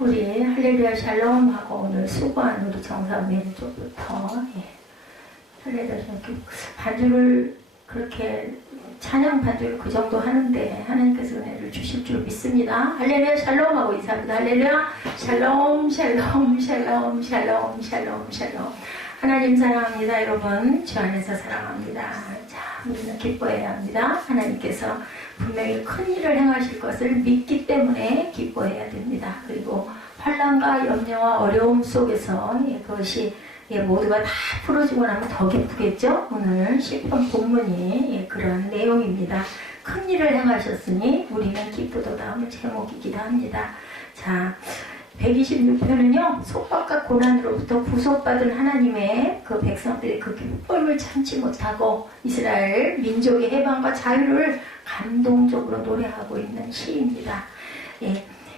우리 할렐루야 샬롬하고 오늘 수고한 우리 정사님 쪽부터 할렐루야 반주를 그렇게 찬양 반주를 그 정도 하는데 하나님께서 은혜를 주실 줄 믿습니다. 할렐루야 샬롬하고 인사합니다. 할렐루야 샬롬 샬롬 샬롬 샬롬 샬롬 샬롬. 하나님 사랑합니다. 여러분 주 안에서 사랑합니다. 자, 우리는 기뻐해야 합니다. 하나님께서 분명히 큰 일을 행하실 것을 믿기 때문에 기뻐해야 됩니다. 그리고 환난과 염려와 어려움 속에서 그것이 모두가 다 풀어지고 나면 더 기쁘겠죠? 오늘 시편 본문이 그런 내용입니다. 큰 일을 행하셨으니 우리는 기쁘도다 하는 제목이기도 합니다. 자, 126편은요, 속박과 고난으로부터 구속받은 하나님의 그 백성들이 그 기쁨을 참지 못하고 이스라엘 민족의 해방과 자유를 감동적으로 노래하고 있는 시입니다.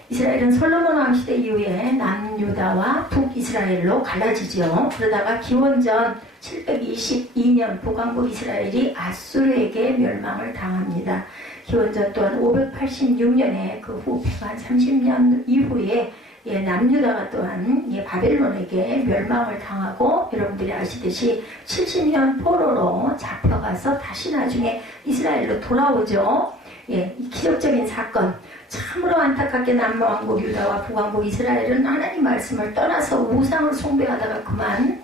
이스라엘은 솔로몬 왕 시대 이후에 남유다와 북이스라엘로 갈라지죠. 그러다가 기원전 722년 북왕국 이스라엘이 아수르에게 멸망을 당합니다. 기원전 또한 586년에 그 후 130년 이후에 남유다가 또한 바벨론에게 멸망을 당하고 여러분들이 아시듯이 70년 포로로 잡혀가서 다시 나중에 이스라엘로 돌아오죠. 기적적인 사건. 참으로 안타깝게 남왕국 유다와 북왕국 이스라엘은 하나님 말씀을 떠나서 우상을 숭배하다가 그만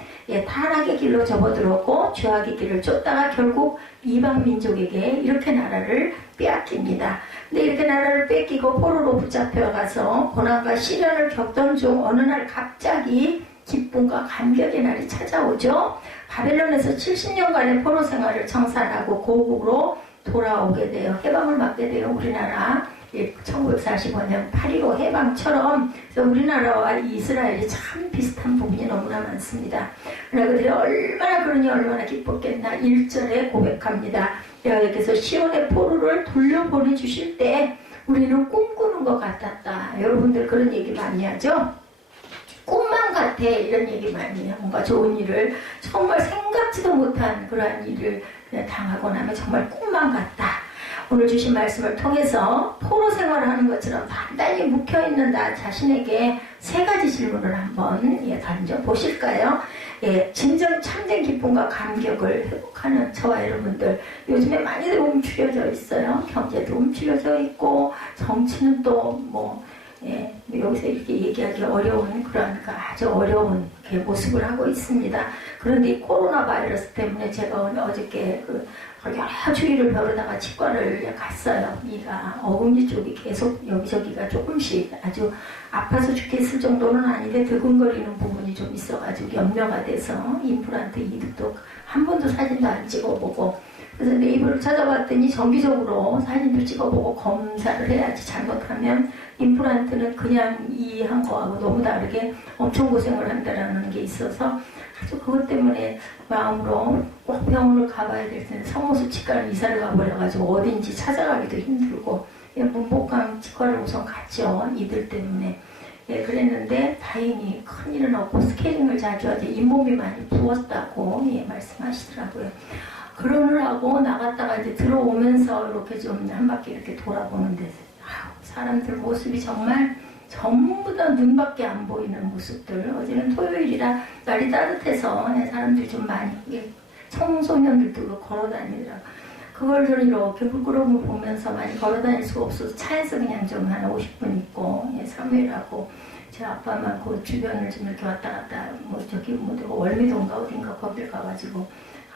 타락의 길로 접어들었고 죄악의 길을 쫓다가 결국 이방 민족에게 이렇게 나라를 빼앗깁니다. 근데 이렇게 나라를 뺏기고 포로로 붙잡혀가서 고난과 시련을 겪던 중 어느 날 갑자기 기쁨과 감격의 날이 찾아오죠. 바벨론에서 70년간의 포로 생활을 청산하고 고국으로 돌아오게 돼요. 해방을 맞게 돼요. 우리나라 1945년 8.15 해방처럼 우리나라와 이스라엘이 참 비슷한 부분이 너무나 많습니다. 그러나 그들이 얼마나 그러니 얼마나 기뻤겠나 1절에 고백합니다. 여호와께서 시온의 포로를 돌려보내주실 때 우리는 꿈꾸는 것 같았다. 여러분들 그런 얘기 많이 하죠? 꿈만 같아 이런 얘기 많이 해요. 뭔가 좋은 일을 정말 생각지도 못한 그러한 일을 당하고 나면 정말 꿈만 같다. 오늘 주신 말씀을 통해서 포로 생활을 하는 것처럼 단단히 묵혀있는 나 자신에게 세 가지 질문을 한번 던져보실까요? 진정 참된 기쁨과 감격을 회복하는 저와 여러분들 요즘에 많이들 움츠려져 있어요. 경제도 움츠려져 있고 정치는 또 여기서 이렇게 얘기하기 어려운 그런 아주 어려운 모습을 하고 있습니다. 그런데 이 코로나 바이러스 때문에 제가 어저께 여러 주의를 벼르다가 치과를 갔어요. 이가 어금니 쪽이 계속 여기저기가 조금씩 아주 아파서 죽겠을 정도는 아닌데 드근거리는 부분이 좀 있어가지고 염려가 돼서 임플란트 이득도 한 번도 사진도 안 찍어보고 그래서 네이버를 찾아봤더니 정기적으로 사진도 찍어보고 검사를 해야지 잘못하면 임플란트는 그냥 이한 거하고 너무 다르게 엄청 고생을 한다라는 게 있어서 아주 그것 때문에 마음으로 꼭 병원을 가봐야 될 텐데 성호수 치과를 이사를 가버려가지고 어딘지 찾아가기도 힘들고 문복강 치과를 우선 갔죠. 이들 때문에. 그랬는데 다행히 큰일은 없고 스케일링을 자주 하지 잇몸이 많이 부었다고 말씀하시더라고요. 그러느라고 나갔다가 이제 들어오면서 이렇게 좀 한 바퀴 이렇게 돌아보는데 사람들 모습이 정말 전부 다 눈밖에 안 보이는 모습들. 어제는 토요일이라 날이 따뜻해서 사람들이 좀 많이 청소년들도 걸어다니더라고. 그걸 이렇게 부끄러움을 보면서 많이 걸어다닐 수가 없어서 차에서 그냥 좀 한 50분 있고 사무엘하고 제 아빠만 그 주변을 좀 이렇게 왔다 갔다 월미도인가 어딘가 거길 가가지고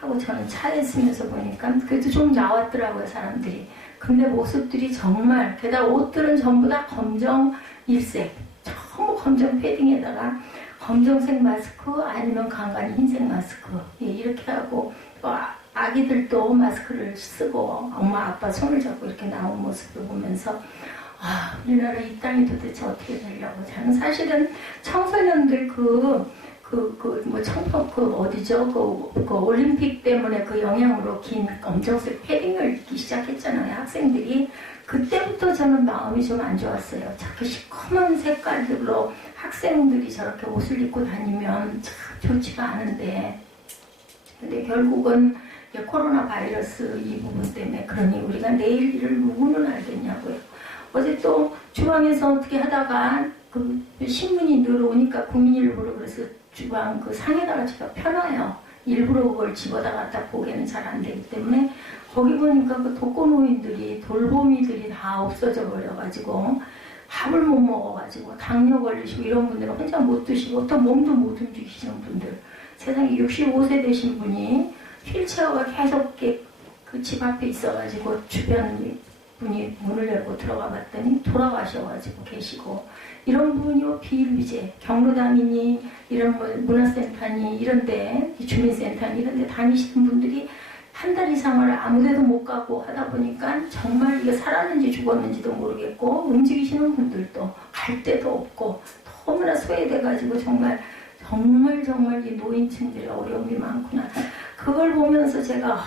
하고 저는 차에 있으면서 보니까 그래도 좀 나왔더라고요 사람들이. 근데 모습들이 정말 게다가 옷들은 전부 다 검정 일색 전부 검정 패딩에다가 검정색 마스크 아니면 간간히 흰색 마스크 이렇게 하고 아기들도 마스크를 쓰고 엄마 아빠 손을 잡고 이렇게 나온 모습을 보면서 우리나라 이 땅이 도대체 어떻게 되려고. 저는 사실은 청소년들 어디죠? 그 올림픽 때문에 그 영향으로 긴 검정색 패딩을 입기 시작했잖아요. 학생들이. 그때부터 저는 마음이 좀 안 좋았어요. 저렇게 시커먼 색깔들로 학생들이 저렇게 옷을 입고 다니면 참 좋지가 않은데. 근데 결국은 코로나 바이러스 이 부분 때문에 그러니 우리가 내일 일을 누구는 알겠냐고요. 어제 또 주방에서 어떻게 하다가 그 신문이 늘 오니까 국민일보로 그래서 주방 그 상에다가 제가 펴놔요. 일부러 그걸 집어다 갖다 보기에는 잘 안 되기 때문에 거기 보니까 그 독거노인들이 돌보미들이 다 없어져 버려가지고 밥을 못 먹어가지고 당뇨 걸리시고 이런 분들은 혼자 못 드시고 또 몸도 못 움직이시는 분들 세상에 65세 되신 분이 휠체어가 계속 그 집 앞에 있어가지고 주변 분이 문을 열고 들어가 봤더니 돌아가셔가지고 계시고 이런 분이 비일비재 경로당이니 이런 뭐 문화센터니 이런데 주민센터니 이런데 다니시는 분들이 한 달 이상을 아무데도 못 가고 하다 보니까 정말 이게 살았는지 죽었는지도 모르겠고 움직이시는 분들도 갈 데도 없고 너무나 소외돼가지고 정말 이 노인층들의 어려움이 많구나. 그걸 보면서 제가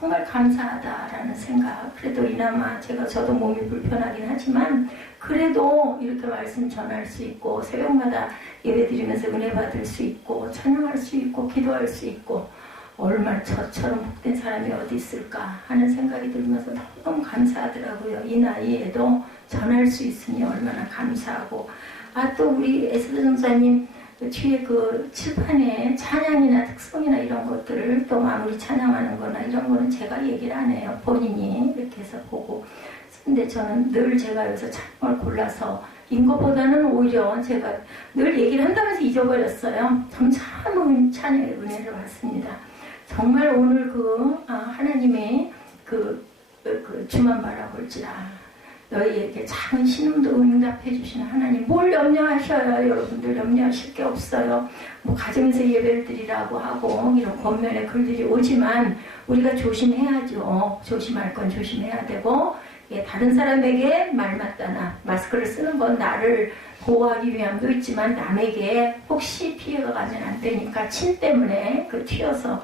정말 감사하다라는 생각. 그래도 이나마 저도 몸이 불편하긴 하지만 그래도 이렇게 말씀 전할 수 있고 새벽마다 예배드리면서 은혜 받을 수 있고 찬양할 수 있고 기도할 수 있고 얼마나 저처럼 복된 사람이 어디 있을까 하는 생각이 들면서 너무 감사하더라고요. 이 나이에도 전할 수 있으니 얼마나 감사하고 또 우리 에스더 전사님 그 뒤에 그 칠판에 찬양이나 특성이나 이런 것들을 또 마무리 찬양하는 거나 이런 거는 제가 얘기를 안 해요. 본인이 이렇게 해서 보고. 근데 저는 늘 제가 여기서 찬양을 골라서 인 것보다는 오히려 제가 늘 얘기를 한다면서 잊어버렸어요. 참 찬양의 은혜를 받습니다. 정말 오늘 하나님의 그 주만 바라볼지라 너희에게 작은 신음도 응답해 주시는 하나님. 뭘 염려하셔요? 여러분들 염려하실 게 없어요. 뭐 가정에서 예배를 드리라고 하고 이런 권면의 글들이 오지만 우리가 조심해야죠. 조심할 건 조심해야 되고 다른 사람에게 말 맞다나 마스크를 쓰는 건 나를 보호하기 위함도 있지만 남에게 혹시 피해가 가면 안 되니까 침 때문에 튀어서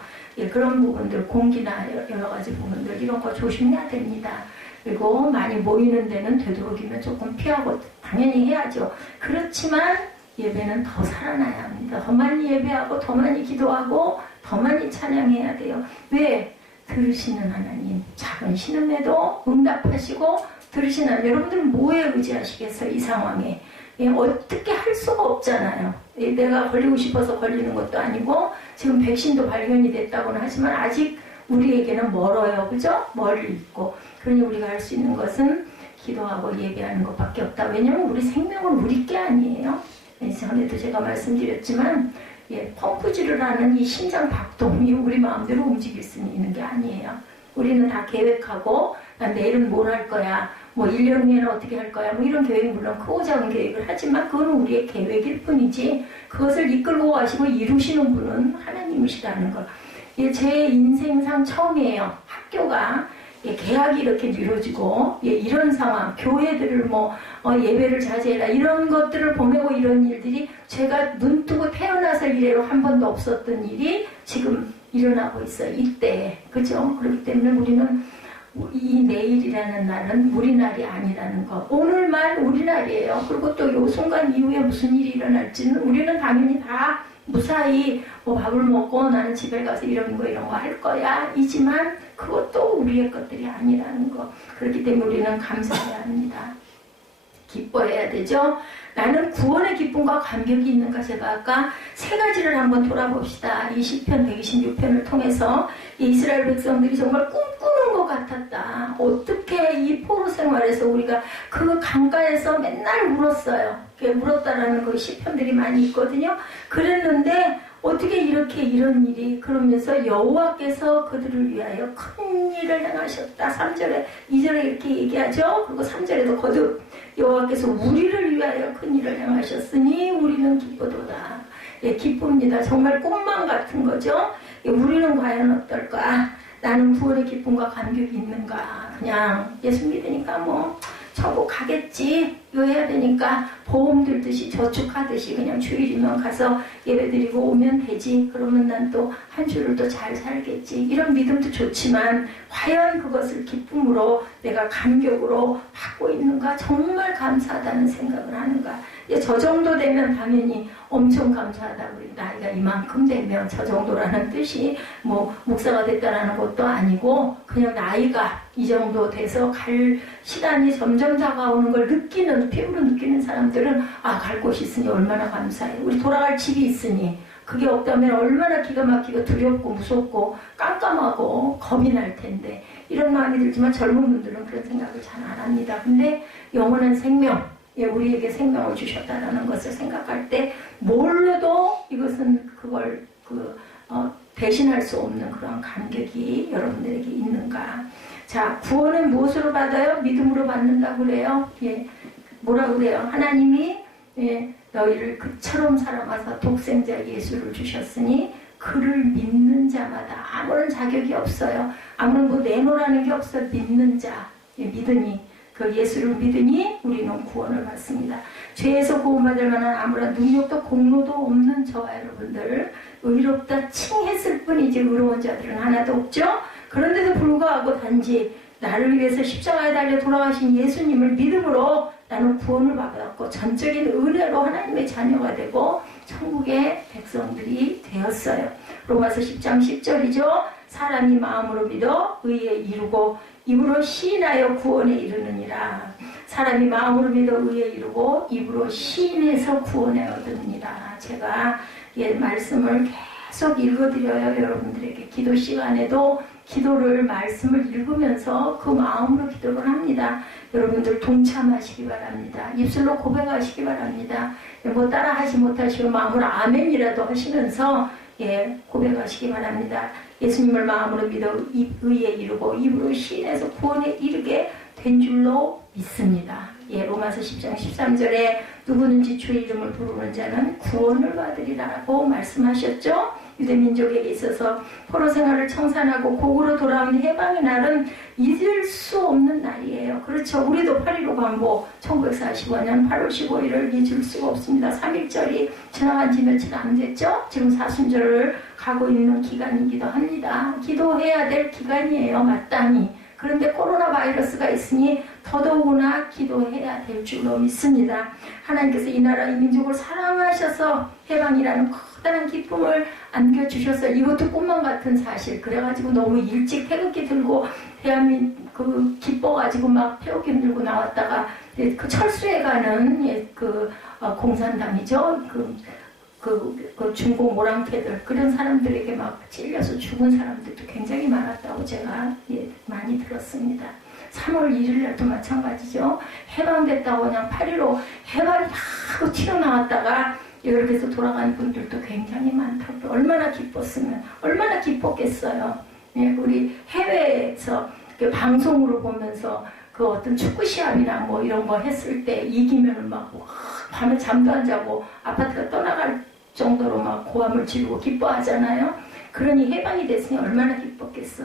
그런 부분들 공기나 여러 가지 부분들 이런 거 조심해야 됩니다. 그리고 많이 모이는 데는 되도록이면 조금 피하고 당연히 해야죠. 그렇지만 예배는 더 살아나야 합니다. 더 많이 예배하고 더 많이 기도하고 더 많이 찬양해야 돼요. 왜? 들으시는 하나님. 작은 신음에도 응답하시고 들으시는 하나님. 여러분들은 뭐에 의지하시겠어요? 이 상황에. 어떻게 할 수가 없잖아요. 내가 걸리고 싶어서 걸리는 것도 아니고 지금 백신도 발견이 됐다고는 하지만 아직 우리에게는 멀어요. 그죠? 멀리 있고. 그러니 우리가 할 수 있는 것은 기도하고 예배하는 것밖에 없다. 왜냐면 우리 생명은 우리 게 아니에요. 전에도 제가 말씀드렸지만 펌프질을 하는 이 심장 박동이 우리 마음대로 움직일 수 있는 게 아니에요. 우리는 다 계획하고 난 내일은 뭘 할 거야. 뭐 1년 후에는 어떻게 할 거야. 뭐 이런 계획 물론 크고 작은 계획을 하지만 그건 우리의 계획일 뿐이지 그것을 이끌고 가시고 이루시는 분은 하나님이시라는 거. 제 인생상 처음이에요. 학교가 계약이 이렇게 미뤄지고 이런 상황, 교회들을 예배를 자제해라 이런 것들을 보내고 이런 일들이 제가 눈 뜨고 태어나서 이래로 한 번도 없었던 일이 지금 일어나고 있어요. 이때. 그죠? 그렇기 때문에 우리는 이 내일이라는 날은 우리 날이 아니라는 거. 오늘만 우리 날이에요. 그리고 또 이 순간 이후에 무슨 일이 일어날지는 우리는 당연히 다 무사히 밥을 먹고 나는 집에 가서 이런 거 할 거야 이지만 그것도 우리의 것들이 아니라는 거. 그렇기 때문에 우리는 감사해야 합니다. 기뻐해야 되죠. 나는 구원의 기쁨과 감격이 있는가. 제가 아까 세 가지를 한번 돌아봅시다. 이 시편 126편을 통해서 이스라엘 백성들이 정말 꿈꾸는 것 같았다. 어떻게 이 포로 생활에서 우리가 그 강가에서 맨날 울었어요. 울었다라는 그 시편들이 많이 있거든요. 그랬는데 어떻게 이렇게 이런 일이. 그러면서 여호와께서 그들을 위하여 큰 일을 행하셨다. 3절에 2절에 이렇게 얘기하죠. 그리고 3절에도 거듭 여호와께서 우리를 위하여 큰 일을 행하셨으니 우리는 기쁘도다. 기쁩니다. 정말 꿈만 같은 거죠. 우리는 과연 어떨까? 나는 구원의 기쁨과 감격이 있는가? 그냥 예수 믿으니까 천국 가겠지. 이거 해야 되니까 보험 들듯이 저축하듯이 그냥 주일이면 가서 예배드리고 오면 되지. 그러면 난 또 한 주를 또 잘 살겠지. 이런 믿음도 좋지만 과연 그것을 기쁨으로 내가 감격으로 받고 있는가? 정말 감사하다는 생각을 하는가? 저 정도 되면 당연히 엄청 감사하다. 우리 나이가 이만큼 되면 저 정도라는 뜻이 뭐 목사가 됐다라는 것도 아니고 그냥 나이가 이 정도 돼서 갈 시간이 점점 다가오는 걸 느끼는, 피부로 느끼는 사람들은 갈 곳이 있으니 얼마나 감사해. 우리 돌아갈 집이 있으니 그게 없다면 얼마나 기가 막히고 두렵고 무섭고 깜깜하고 겁이 날 텐데 이런 마음이 들지만 젊은 분들은 그런 생각을 잘 안 합니다. 근데 영원한 생명, 우리에게 생명을 주셨다는 것을 생각할 때 뭘로도 이것은 그걸 대신할 수 없는 그런 감격이 여러분들에게 있는가. 자, 구원은 무엇으로 받아요? 믿음으로 받는다고 그래요. 뭐라고 그래요? 하나님이 너희를 그처럼 사랑하사 독생자 예수를 주셨으니 그를 믿는 자마다 아무런 자격이 없어요. 아무런 뭐 내놓으라는 게 없어요. 믿는 자, 믿으니 그 예수를 믿으니 우리는 구원을 받습니다. 죄에서 구원받을 만한 아무런 능력도 공로도 없는 저와 여러분들 의롭다 칭했을 뿐이지 의로운 자들은 하나도 없죠. 그런데도 불구하고 단지 나를 위해서 십자가에 달려 돌아가신 예수님을 믿음으로 나는 구원을 받았고 전적인 은혜로 하나님의 자녀가 되고 천국의 백성들이 되었어요. 로마서 10장 10절이죠. 사람이 마음으로 믿어 의에 이루고 입으로 시인하여 구원에 이르느니라. 사람이 마음으로 믿어 의에 이루고 입으로 시인해서 구원에 얻으느니라. 제가 말씀을 계속 읽어드려요. 여러분들에게 기도 시간에도 기도를 말씀을 읽으면서 그 마음으로 기도를 합니다. 여러분들 동참하시기 바랍니다. 입술로 고백하시기 바랍니다. 뭐 따라하지 못하시고 마음으로 아멘이라도 하시면서 고백하시기 바랍니다. 예수님을 마음으로 믿어 의에 이르고 입으로 시인해서 구원에 이르게 된 줄로 믿습니다. 로마서 10장 13절에 누구든지 주의 이름을 부르는 자는 구원을 받으리라고 말씀하셨죠. 유대민족에게 있어서 포로 생활을 청산하고 곡으로 돌아온 해방의 날은 잊을 수 없는 날이에요. 그렇죠. 우리도 8.15 광복 1945년 8월 15일을 잊을 수가 없습니다. 3.1절이 지나간 지 며칠 안 됐죠. 지금 사순절을 가고 있는 기간이기도 합니다. 기도해야 될 기간이에요. 마땅히. 그런데 코로나 바이러스가 있으니 더더구나 기도해야 될 줄로 믿습니다. 하나님께서 이 나라 이 민족을 사랑하셔서 해방이라는 커다란 기쁨을 안겨주셨어요. 이것도 꿈만 같은 사실. 그래가지고 너무 일찍 태극기 들고 대한민국 기뻐가지고 막 태극기 들고 나왔다가 그 철수해 가는 공산당이죠. 그 중고 모랑캐들 그런 사람들에게 막 찔려서 죽은 사람들도 굉장히 많았다고 제가 많이 들었습니다. 3월 1일 날도 마찬가지죠. 해방됐다고 그냥 8.15 해방이 하고 튀어나왔다가 이렇게 해서 돌아간 분들도 굉장히 많다고. 얼마나 기뻤으면 얼마나 기뻤겠어요. 우리 해외에서 방송으로 보면서 그 어떤 축구 시합이나 뭐 이런 거 했을 때 이기면은 막 밤에 잠도 안 자고 아파트가 떠나갈 정도로 막 고함을 지르고 기뻐하잖아요. 그러니 해방이 됐으니 얼마나 기뻤겠어.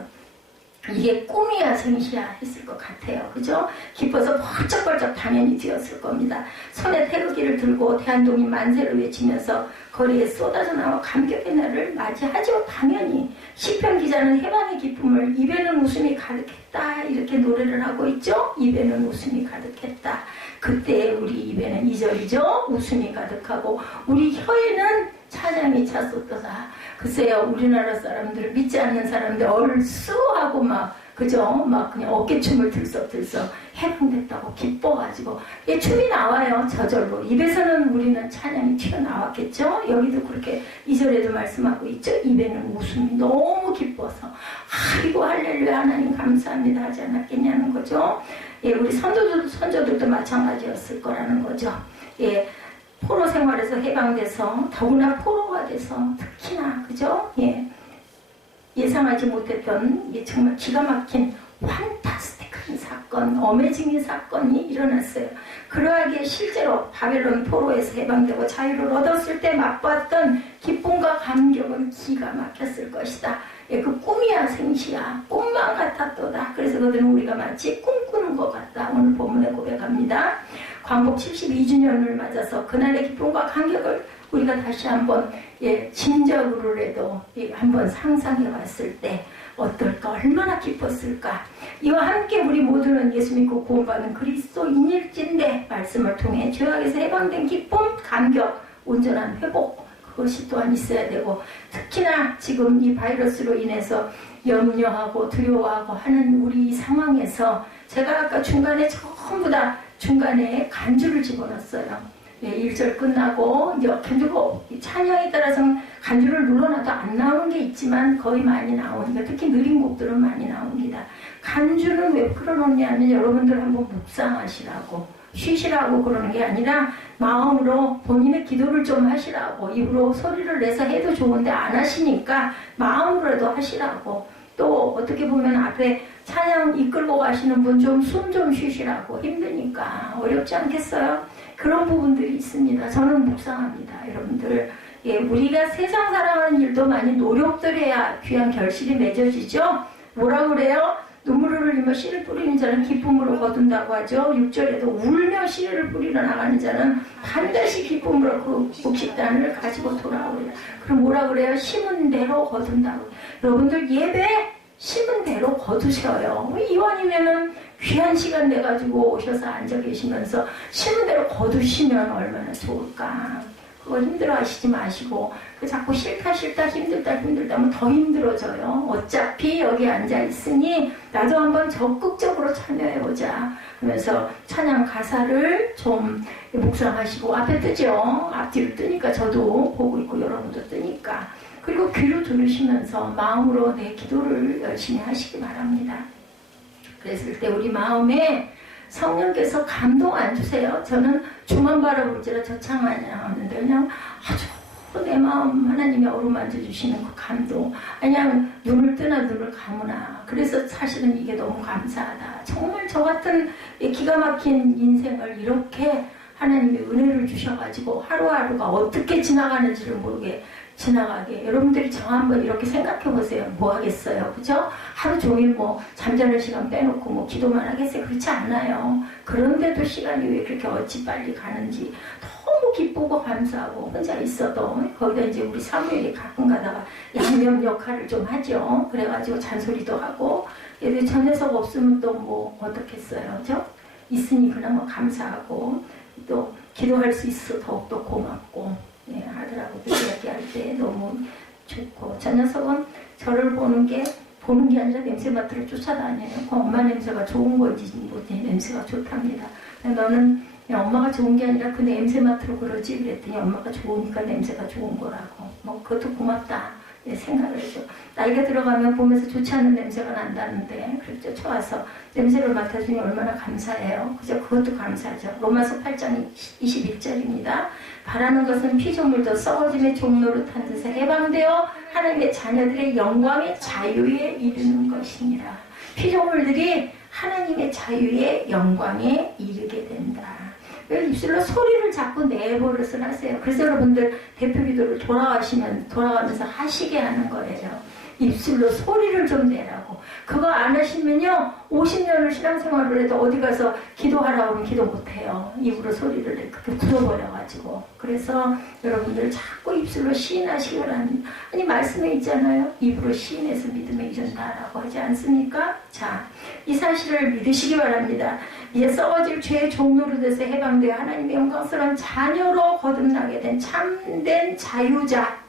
이게 꿈이야 생시야 했을 것 같아요. 그죠? 기뻐서 벌쩍벌쩍 당연히 뛰었을 겁니다. 손에 태극기를 들고 대한독립 만세를 외치면서 거리에 쏟아져 나와 감격의 날을 맞이하죠. 당연히. 시편 기자는 해방의 기쁨을 입에는 웃음이 가득했다 이렇게 노래를 하고 있죠. 입에는 웃음이 가득했다. 그때 우리 입에는 2절이죠. 웃음이 가득하고 우리 혀에는 찬양이 찼었도다. 글쎄요, 우리나라 사람들 믿지 않는 사람들 얼쑤하고 막 그죠? 막 그냥 어깨춤을 들썩들썩 해방됐다고 기뻐가지고 춤이 나와요. 저절로 입에서는 우리는 찬양이 튀어나왔겠죠. 여기도 그렇게 2절에도 말씀하고 있죠. 입에는 웃음이 너무 기뻐서 아이고 할렐루야 하나님 감사합니다 하지 않았겠냐는 거죠. 우리 선조들도 마찬가지였을 거라는 거죠. 포로 생활에서 해방돼서 더구나 포로가 돼서 특히나 그죠? 예상하지 못했던 정말 기가 막힌 판타스틱한 사건, 어메이징한 사건이 일어났어요. 그러하기에 실제로 바벨론 포로에서 해방되고 자유를 얻었을 때 맛봤던 기쁨과 감격은 기가 막혔을 것이다. 그 꿈이야 생시야 꿈만 같았도다. 그래서 그들은 우리가 마치 꿈꾸는 것 같다. 오늘 본문에 고백합니다. 광복 72주년을 맞아서 그날의 기쁨과 감격을 우리가 다시 한번 진적으로라도 한번 상상해 봤을 때 어떨까, 얼마나 기뻤을까. 이와 함께 우리 모두는 예수 믿고 구원받은 그리스도인일진데 말씀을 통해 죄악에서 해방된 기쁨, 감격, 온전한 회복, 그것이 또한 있어야 되고, 특히나 지금 이 바이러스로 인해서 염려하고 두려워하고 하는 우리 상황에서 제가 아까 중간에 전부 다 중간에 간주를 집어넣었어요. 1절 끝나고 이제 간주가 찬양에 따라서는 간주를 눌러놔도 안 나오는 게 있지만 거의 많이 나오니까, 특히 느린 곡들은 많이 나옵니다. 간주는 왜 풀어놓냐면 여러분들 한번 묵상하시라고, 쉬시라고 그러는 게 아니라 마음으로 본인의 기도를 좀 하시라고. 입으로 소리를 내서 해도 좋은데 안 하시니까 마음으로라도 하시라고. 또 어떻게 보면 앞에 찬양 이끌고 가시는 분 좀 숨 좀 쉬시라고. 힘드니까 어렵지 않겠어요? 그런 부분들이 있습니다. 저는 묵상합니다. 여러분들, 우리가 세상 살아가는 일도 많이 노력들 해야 귀한 결실이 맺어지죠. 뭐라고 그래요? 눈물을 흘리며 씨를 뿌리는 자는 기쁨으로 거둔다고 하죠. 6절에도 울며 씨를 뿌리러 나가는 자는 반드시 기쁨으로 그 곡식단을 가지고 돌아오리라. 그럼 뭐라 그래요? 심은 대로 거둔다고. 여러분들 예배 심은 대로 거두셔요. 이왕이면은 귀한 시간 내가지고 오셔서 앉아 계시면서 심은 대로 거두시면 얼마나 좋을까. 그거 힘들어 하시지 마시고, 자꾸 싫다 힘들다 하면 더 힘들어져요. 어차피 여기 앉아 있으니 나도 한번 적극적으로 참여해보자 하면서 찬양 가사를 좀 묵상하시고, 앞에 뜨죠. 앞뒤로 뜨니까 저도 보고 있고 여러분도 뜨니까. 그리고 귀로 들으시면서 마음으로 내 기도를 열심히 하시기 바랍니다. 그랬을 때 우리 마음에 성령께서 감동 안 주세요. 저는 주만 바라볼지라 저창하냐 하는데 그냥 아주 내 마음 하나님이 어루만져 주시는 그 감동. 그냥 눈을 뜨나 눈을 감으나. 그래서 사실은 이게 너무 감사하다. 정말 저 같은 기가 막힌 인생을 이렇게 하나님이 은혜를 주셔가지고 하루하루가 어떻게 지나가는지를 모르게 지나가게. 여러분들이 저 한번 이렇게 생각해 보세요. 뭐 하겠어요? 그죠? 하루 종일 뭐 잠자는 시간 빼놓고 뭐 기도만 하겠어요? 그렇지 않아요. 그런데도 시간이 왜 그렇게 어찌 빨리 가는지 너무 기쁘고 감사하고, 혼자 있어도 거기다 이제 우리 사무엘이 가끔 가다가 양념 역할을 좀 하죠. 그래가지고 잔소리도 하고, 얘들 저 녀석 없으면 또 뭐 어떻겠어요? 그죠? 있으니 그나마 감사하고, 또 기도할 수 있어 더욱더 고맙고, 아들하고도 이야기할 때 너무 좋고. 저 녀석은 저를 보는 게 아니라 냄새 맡으러 쫓아다녀요. 그 엄마 냄새가 좋은 건지 내 냄새가 좋답니다. 너는 엄마가 좋은 게 아니라 그 냄새 맡으러 그러지 그랬더니 엄마가 좋으니까 냄새가 좋은 거라고. 뭐 그것도 고맙다 생각을 해줘. 나이가 들어가면 보면서 좋지 않은 냄새가 난다는데 그걸 쫓아와서 냄새를 맡아주니 얼마나 감사해요. 그죠? 그것도 감사하죠. 로마서 8장 21절입니다. 바라는 것은 피조물도 썩어짐의 종노릇한 듯이 해방되어 하나님의 자녀들의 영광의 자유에 이르는 것이니라. 피조물들이 하나님의 자유의 영광에 이르게 된다. 입술로 소리를 자꾸 내버릇을 하세요. 그래서 여러분들 대표기도를 돌아가면서 하시게 하는 거예요. 입술로 소리를 좀 내라고. 그거 안 하시면요 50년을 신앙생활을 해도 어디 가서 기도하라고 하면 기도 못해요. 입으로 소리를 내. 그게 굳어버려가지고. 그래서 여러분들 자꾸 입술로 시인하시기 바랍니다. 아니 말씀에 있잖아요. 입으로 시인해서 믿음에 이른다라고 하지 않습니까? 자, 이 사실을 믿으시기 바랍니다. 이제 썩어질 죄의 종노릇에서 해방되어 하나님의 영광스러운 자녀로 거듭나게 된 참된 자유자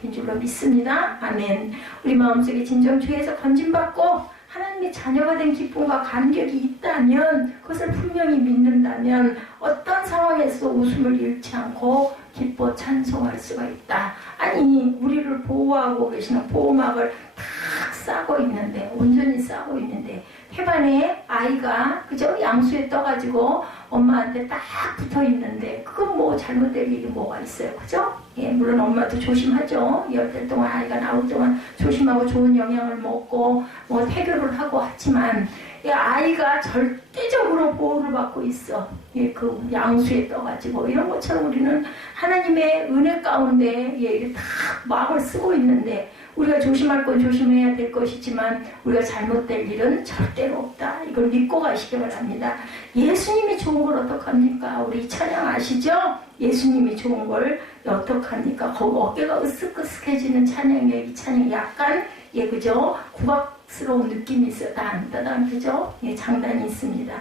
된 줄로 믿습니다. 아멘. 우리 마음속에 진정 죄에서 건짐받고 하나님의 자녀가 된 기쁨과 감격이 있다면, 그것을 분명히 믿는다면 어떤 상황에서 웃음을 잃지 않고 기뻐 찬송할 수가 있다. 아니 우리를 보호하고 계시는 보호막을 탁 싸고 있는데, 온전히 싸고 있는데 해반에 아이가 그죠? 양수에 떠가지고 엄마한테 딱 붙어 있는데 그건 뭐 잘못될 일이 뭐가 있어요, 그죠? 물론 엄마도 조심하죠. 10달 동안 아이가 나올 동안 조심하고 좋은 영양을 먹고 뭐 태교를 하고 하지만 이 아이가 절대적으로 보호를 받고 있어. 예, 그 양수에 떠가지고 이런 것처럼 우리는 하나님의 은혜 가운데 예, 다 마음을 쓰고 있는데 우리가 조심할 건 조심해야 될 것이지만 우리가 잘못될 일은 절대로 없다. 이걸 믿고 가시기 바랍니다. 예수님이 좋은 걸 어떡합니까? 우리 찬양 아시죠? 예수님이 좋은 걸 어떡합니까? 거기 어깨가 으쓱으쓱해지는 찬양이에요. 이 찬양이 약간 예, 그죠? 구박스러운 느낌이 있어요. 따단, 그죠? 예, 장단이 있습니다.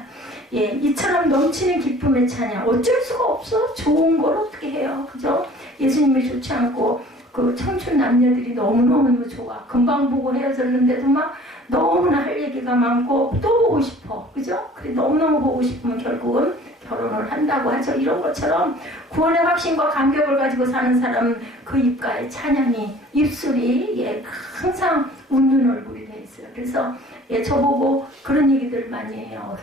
예, 이처럼 넘치는 기쁨의 찬양. 어쩔 수가 없어. 좋은 걸 어떻게 해요. 그죠? 예수님이 좋지 않고, 그 청춘 남녀들이 너무너무 좋아. 금방 보고 헤어졌는데도 막 너무나 할 얘기가 많고, 또 보고 싶어. 그죠? 그래, 너무너무 보고 싶으면 결국은 결혼을 한다고 하죠. 이런 것처럼 구원의 확신과 감격을 가지고 사는 사람 그 입가에 찬양이 입술이 예, 항상 웃는 얼굴이 돼 있어요. 그래서 예, 저보고 그런 얘기들 많이 해요.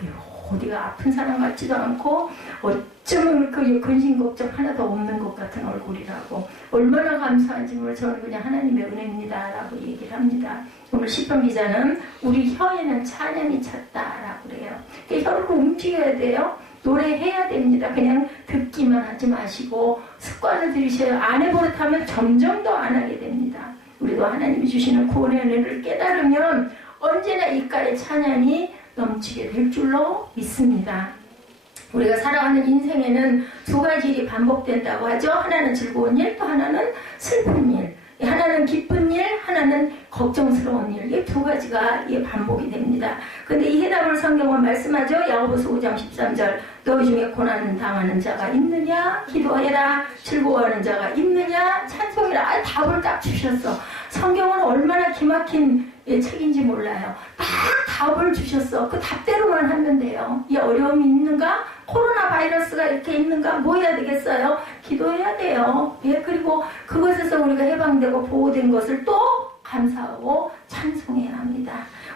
어디가 아픈 사람 같지도 않고 어쩌면 그 근심 걱정 하나도 없는 것 같은 얼굴이라고. 얼마나 감사한지 몰라. 저는 그냥 하나님의 은혜입니다 라고 얘기를 합니다. 오늘 시편 기자는 우리 혀에는 찬양이 찼다라고 그래요. 혀를 움직여야 돼요. 노래해야 됩니다. 그냥 듣기만 하지 마시고 습관을 들이셔야 안 해버릇하면 점점 더 안 하게 됩니다. 우리도 하나님이 주시는 구원의 은혜를 깨달으면 언제나 입가에 찬양이 넘치게 될 줄로 믿습니다. 우리가 살아가는 인생에는 두 가지 일이 반복된다고 하죠. 하나는 즐거운 일, 또 하나는 슬픈 일. 하나는 기쁜 일, 하나는 걱정스러운 일. 이 두 가지가 반복이 됩니다. 그런데 이 해답을 성경은 말씀하죠. 야고보서 5장 13절. 너희 중에 고난을 당하는 자가 있느냐? 기도해라. 즐거워하는 자가 있느냐? 찬송해라. 답을 딱 주셨어. 성경은 얼마나 기막힌 책인지 몰라요. 딱 답을 주셨어. 그 답대로만 하면 돼요. 이 어려움이 있는가? 코로나 바이러스가 이렇게 있는가? 뭐 해야 되겠어요? 기도해야 돼요. 예, 그리고 그것에서 우리가 해방되고 보호된 것을 또 감사하고 찬송해야 합니다.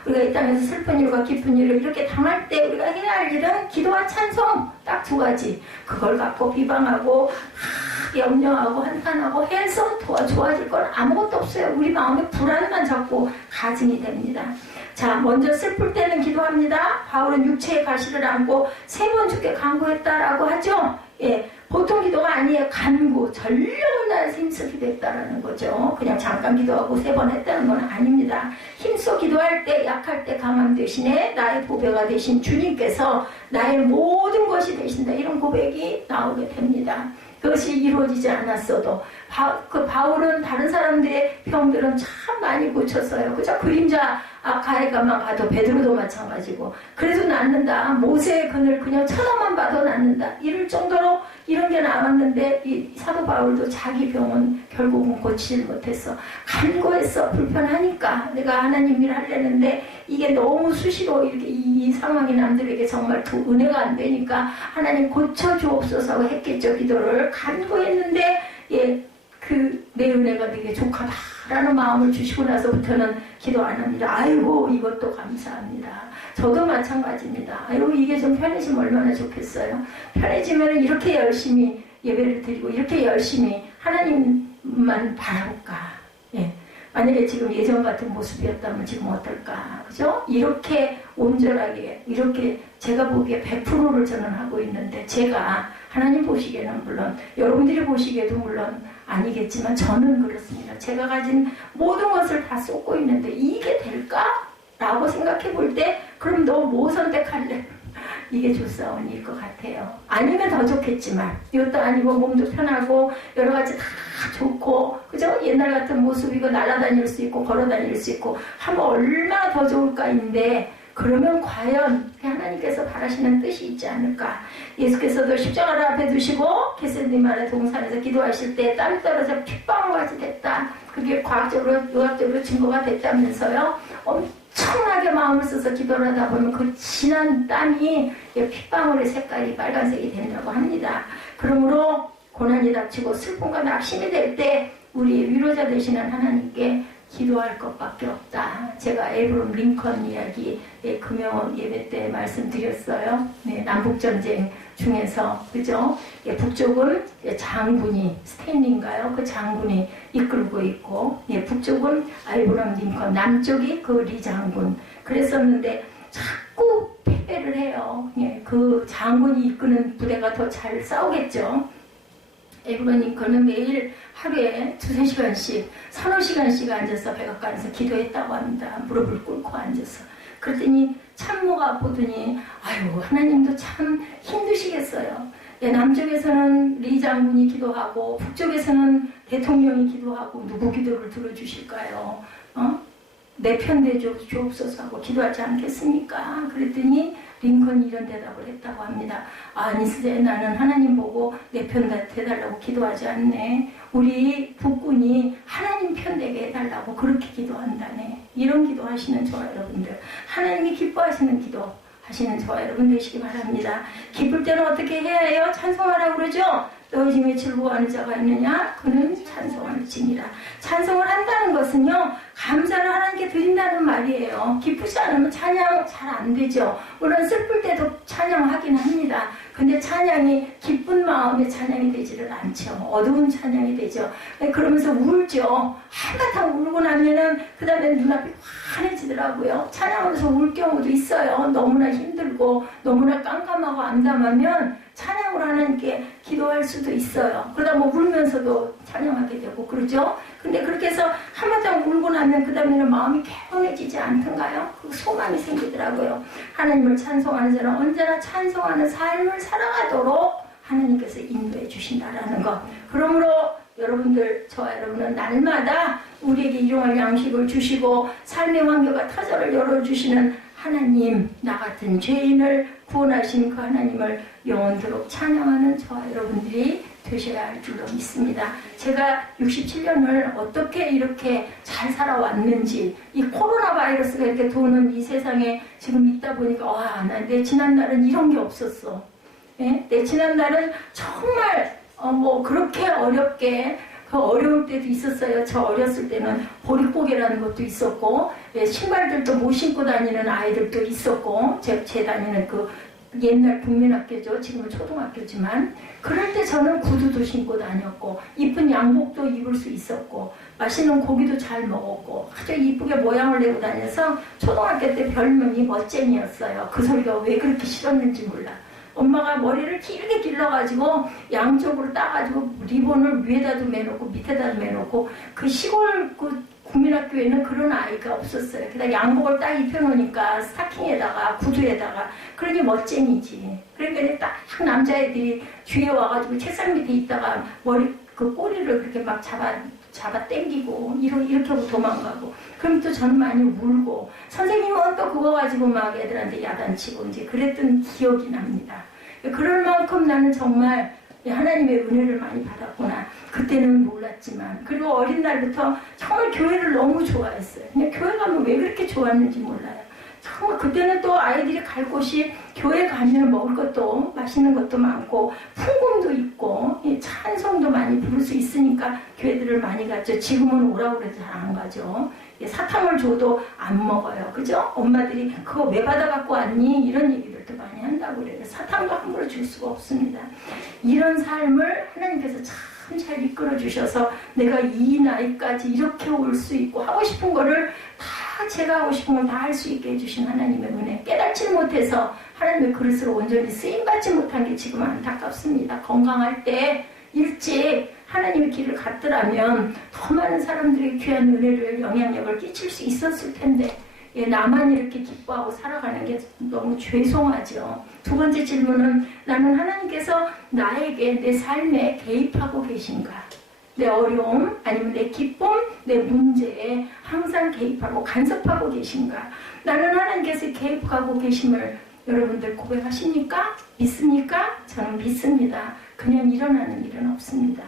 우리가 이 땅에서 슬픈 일과 기쁜 일을 이렇게 당할 때 우리가 해야 할 일은 기도와 찬송 딱 두 가지. 그걸 갖고 비방하고 염려하고 한탄하고 해서 좋아질 건 아무것도 없어요. 우리 마음에 불안만 자꾸 가증이 됩니다. 자, 먼저 슬플 때는 기도합니다. 바울은 육체의 가시를 안고 3번 주께 간구했다라고 하죠. 예, 보통 기도가 아니에요. 간구, 전력을 다해서 힘써 기도했다라는 거죠. 그냥 잠깐 기도하고 3번 했다는 건 아닙니다. 힘써 기도할 때, 약할 때 강함 대신에 나의 보배가 되신 주님께서 나의 모든 것이 되신다. 이런 고백이 나오게 됩니다. 그것이 이루어지지 않았어도 바울은 다른 사람들의 병들은 참 많이 고쳤어요. 그죠? 그림자 가해가만 봐도 베드로도 마찬가지고 그래도 낫는다. 모세의 그늘 그냥 쳐다만 봐도 낫는다. 이럴 정도로 이런 게 나왔는데 이 사도 바울도 자기 병은 결국은 고치지 못했어. 간구했어. 불편하니까 내가 하나님 일 하려는데 이게 너무 수시로 이렇게 이 상황이 남들에게 정말 은혜가 안 되니까 하나님 고쳐주옵소서 하고 했겠죠. 기도를 간구했는데 예, 내 은혜가 되게 족하다라는 마음을 주시고 나서부터는 기도 안 합니다. 아이고 이것도 감사합니다. 저도 마찬가지입니다. 아이고 이게 좀 편해지면 얼마나 좋겠어요. 편해지면 이렇게 열심히 예배를 드리고 이렇게 열심히 하나님만 바라볼까. 예. 만약에 지금 예전 같은 모습이었다면 지금 어떨까. 그죠? 이렇게 온전하게 이렇게 제가 보기에 100%를 저는 하고 있는데 제가 하나님 보시기에는 물론 여러분들이 보시기에도 물론 아니겠지만 저는 그렇습니다. 제가 가진 모든 것을 다 쏟고 있는데 이게 될까? 라고 생각해 볼 때 그럼 너 뭐 선택할래? 이게 좋사온 일 것 같아요. 아니면 더 좋겠지만 이것도 아니고 몸도 편하고 여러 가지 다 좋고 그죠? 옛날 같은 모습이고 날아다닐 수 있고 걸어다닐 수 있고 하면 얼마나 더 좋을까인데 그러면 과연 하나님께서 바라시는 뜻이 있지 않을까? 예수께서도 십자가를 앞에 두시고 겟세마네 동산에서 기도하실 때 땀이 떨어져 핏방울같이 됐다. 그게 과학적으로 의학적으로 증거가 됐다면서요. 엄청나게 마음을 써서 기도를 하다 보면 그 진한 땀이 핏방울의 색깔이 빨간색이 된다고 합니다. 그러므로 고난이 닥치고 슬픔과 낙심이 될 때 우리 위로자 되시는 하나님께 기도할 것밖에 없다. 제가 에브럼 링컨 이야기 금요 예배 때 말씀드렸어요. 네, 남북전쟁 중에서 그죠? 북쪽은 장군이 스탠리인가요? 그 장군이 이끌고 있고 북쪽은 에브럼 링컨, 남쪽이 그 리 장군 그랬었는데 자꾸 해요. 예, 그 장군이 이끄는 부대가 더 잘 싸우겠죠. 에브론 링컨은 매일 하루에 2-3시간씩, 3-4시간씩 앉아서 백악관에서 기도했다고 합니다. 무릎을 꿇고 앉아서. 그랬더니 참모가 보더니 아유 하나님도 참 힘드시겠어요. 예, 남쪽에서는 리 장군이 기도하고 북쪽에서는 대통령이 기도하고 누구 기도를 들어주실까요? 내 편 대주옵소서 하고 기도하지 않겠습니까? 그랬더니 링컨이 이런 대답을 했다고 합니다. 아니 나는 하나님 보고 내 편 대달라고 기도하지 않네. 우리 북군이 하나님 편 되게 해달라고 그렇게 기도한다네. 이런 기도하시는 저와 여러분들, 하나님이 기뻐하시는 기도 하시는 저와 여러분 되시기 바랍니다. 기쁠 때는 어떻게 해야 해요? 찬송하라고 그러죠? 너희 중에 즐거워하는 자가 있느냐? 그는 찬송할지니라. 찬송을 한다는 것은요, 감사를 하나님께 드린다는 말이에요. 기쁘지 않으면 찬양 잘 안 되죠. 물론 슬플 때도 찬양하긴 합니다. 근데 찬양이 기쁜 마음의 찬양이 되지를 않죠. 어두운 찬양이 되죠. 그러면서 울죠. 한바탕 울고 나면은 그 다음에 눈앞이 환해지더라고요. 찬양하면서 울 경우도 있어요. 너무나 힘들고 너무나 깜깜하고 암담하면 찬양을 하나님께 기도할 수도 있어요. 그러다 뭐 울면서도 찬양하게 되고 그러죠. 근데 그렇게 해서 한바탕 울고 나면 그 다음에는 마음이 개운해지지 않던가요? 그 소망이 생기더라고요. 하나님을 찬송하는 자는 언제나 찬송하는 삶을 살아가도록 하나님께서 인도해 주신다라는 것. 그러므로 여러분들, 저와 여러분은 날마다 우리에게 일용할 양식을 주시고 삶의 환경과 터전을 열어주시는 하나님, 나 같은 죄인을 구원하신 그 하나님을 영원토록 찬양하는 저와 여러분들이 되셔야 할 줄로 믿습니다. 제가 67년을 어떻게 이렇게 잘 살아왔는지, 이 코로나 바이러스가 이렇게 도는 이 세상에 지금 있다 보니까 와, 내 지난날은 이런 게 없었어. 예? 내 지난날은 정말 뭐 그렇게 어렵게 그 어려울 때도 있었어요. 저 어렸을 때는 보릿고개라는 것도 있었고, 예, 신발들도 못 신고 다니는 아이들도 있었고, 제 다니는 그 옛날 국민학교죠. 지금은 초등학교지만 그럴 때 저는 구두도 신고 다녔고 이쁜 양복도 입을 수 있었고 맛있는 고기도 잘 먹었고 아주 이쁘게 모양을 내고 다녀서 초등학교 때 별명이 멋쟁이였어요. 그 소리가 왜 그렇게 싫었는지 몰라. 엄마가 머리를 길게 길러가지고 양쪽으로 따가지고 리본을 위에다도 매놓고 밑에다도 매놓고 그 시골 그 국민학교에는 그런 아이가 없었어요. 그다가 양복을 딱 입혀놓으니까 스타킹에다가 구두에다가 그러니 멋쟁이지. 그러니까 딱 남자애들이 뒤에 와가지고 책상 밑에 있다가 머리 그 꼬리를 그렇게 막 잡아 당기고 이렇게 하고 도망가고 그럼 또 저는 많이 울고 선생님은 또 그거 가지고 막 애들한테 야단치고 이제 그랬던 기억이 납니다. 그럴 만큼 나는 정말 하나님의 은혜를 많이 받았구나. 그때는 몰랐지만 그리고 어린 날부터 정말 교회를 너무 좋아했어요. 그냥 교회 가면 왜 그렇게 좋았는지 몰라요. 정말 그때는 또 아이들이 갈 곳이 교회 가면 먹을 것도 맛있는 것도 많고 풍금도 있고 찬송도 많이 부를 수 있으니까 교회들을 많이 갔죠. 지금은 오라고 그래도 잘 안 가죠. 사탕을 줘도 안 먹어요. 그죠? 엄마들이 그거 왜 받아갖고 왔니? 이런 얘기들도 많이 한다고 그래요. 사탕도 함부로 줄 수가 없습니다. 이런 삶을 하나님께서 참 잘 이끌어 주셔서 내가 이 나이까지 이렇게 올 수 있고 하고 싶은 거를 다 제가 하고 싶은 걸 다 할 수 있게 해주신 하나님의 은혜, 깨닫지 못해서 하나님의 그릇으로 온전히 쓰임받지 못한 게 지금 안타깝습니다. 건강할 때 일찍 하나님의 길을 갔더라면 더 많은 사람들이 귀한 은혜를 영향력을 끼칠 수 있었을 텐데 나만 이렇게 기뻐하고 살아가는 게 너무 죄송하죠. 두 번째 질문은 나는 하나님께서 나에게 내 삶에 개입하고 계신가? 내 어려움 아니면 내 기쁨, 내 문제에 항상 개입하고 간섭하고 계신가? 나는 하나님께서 개입하고 계심을 여러분들 고백하십니까? 믿습니까? 저는 믿습니다. 그냥 일어나는 일은 없습니다.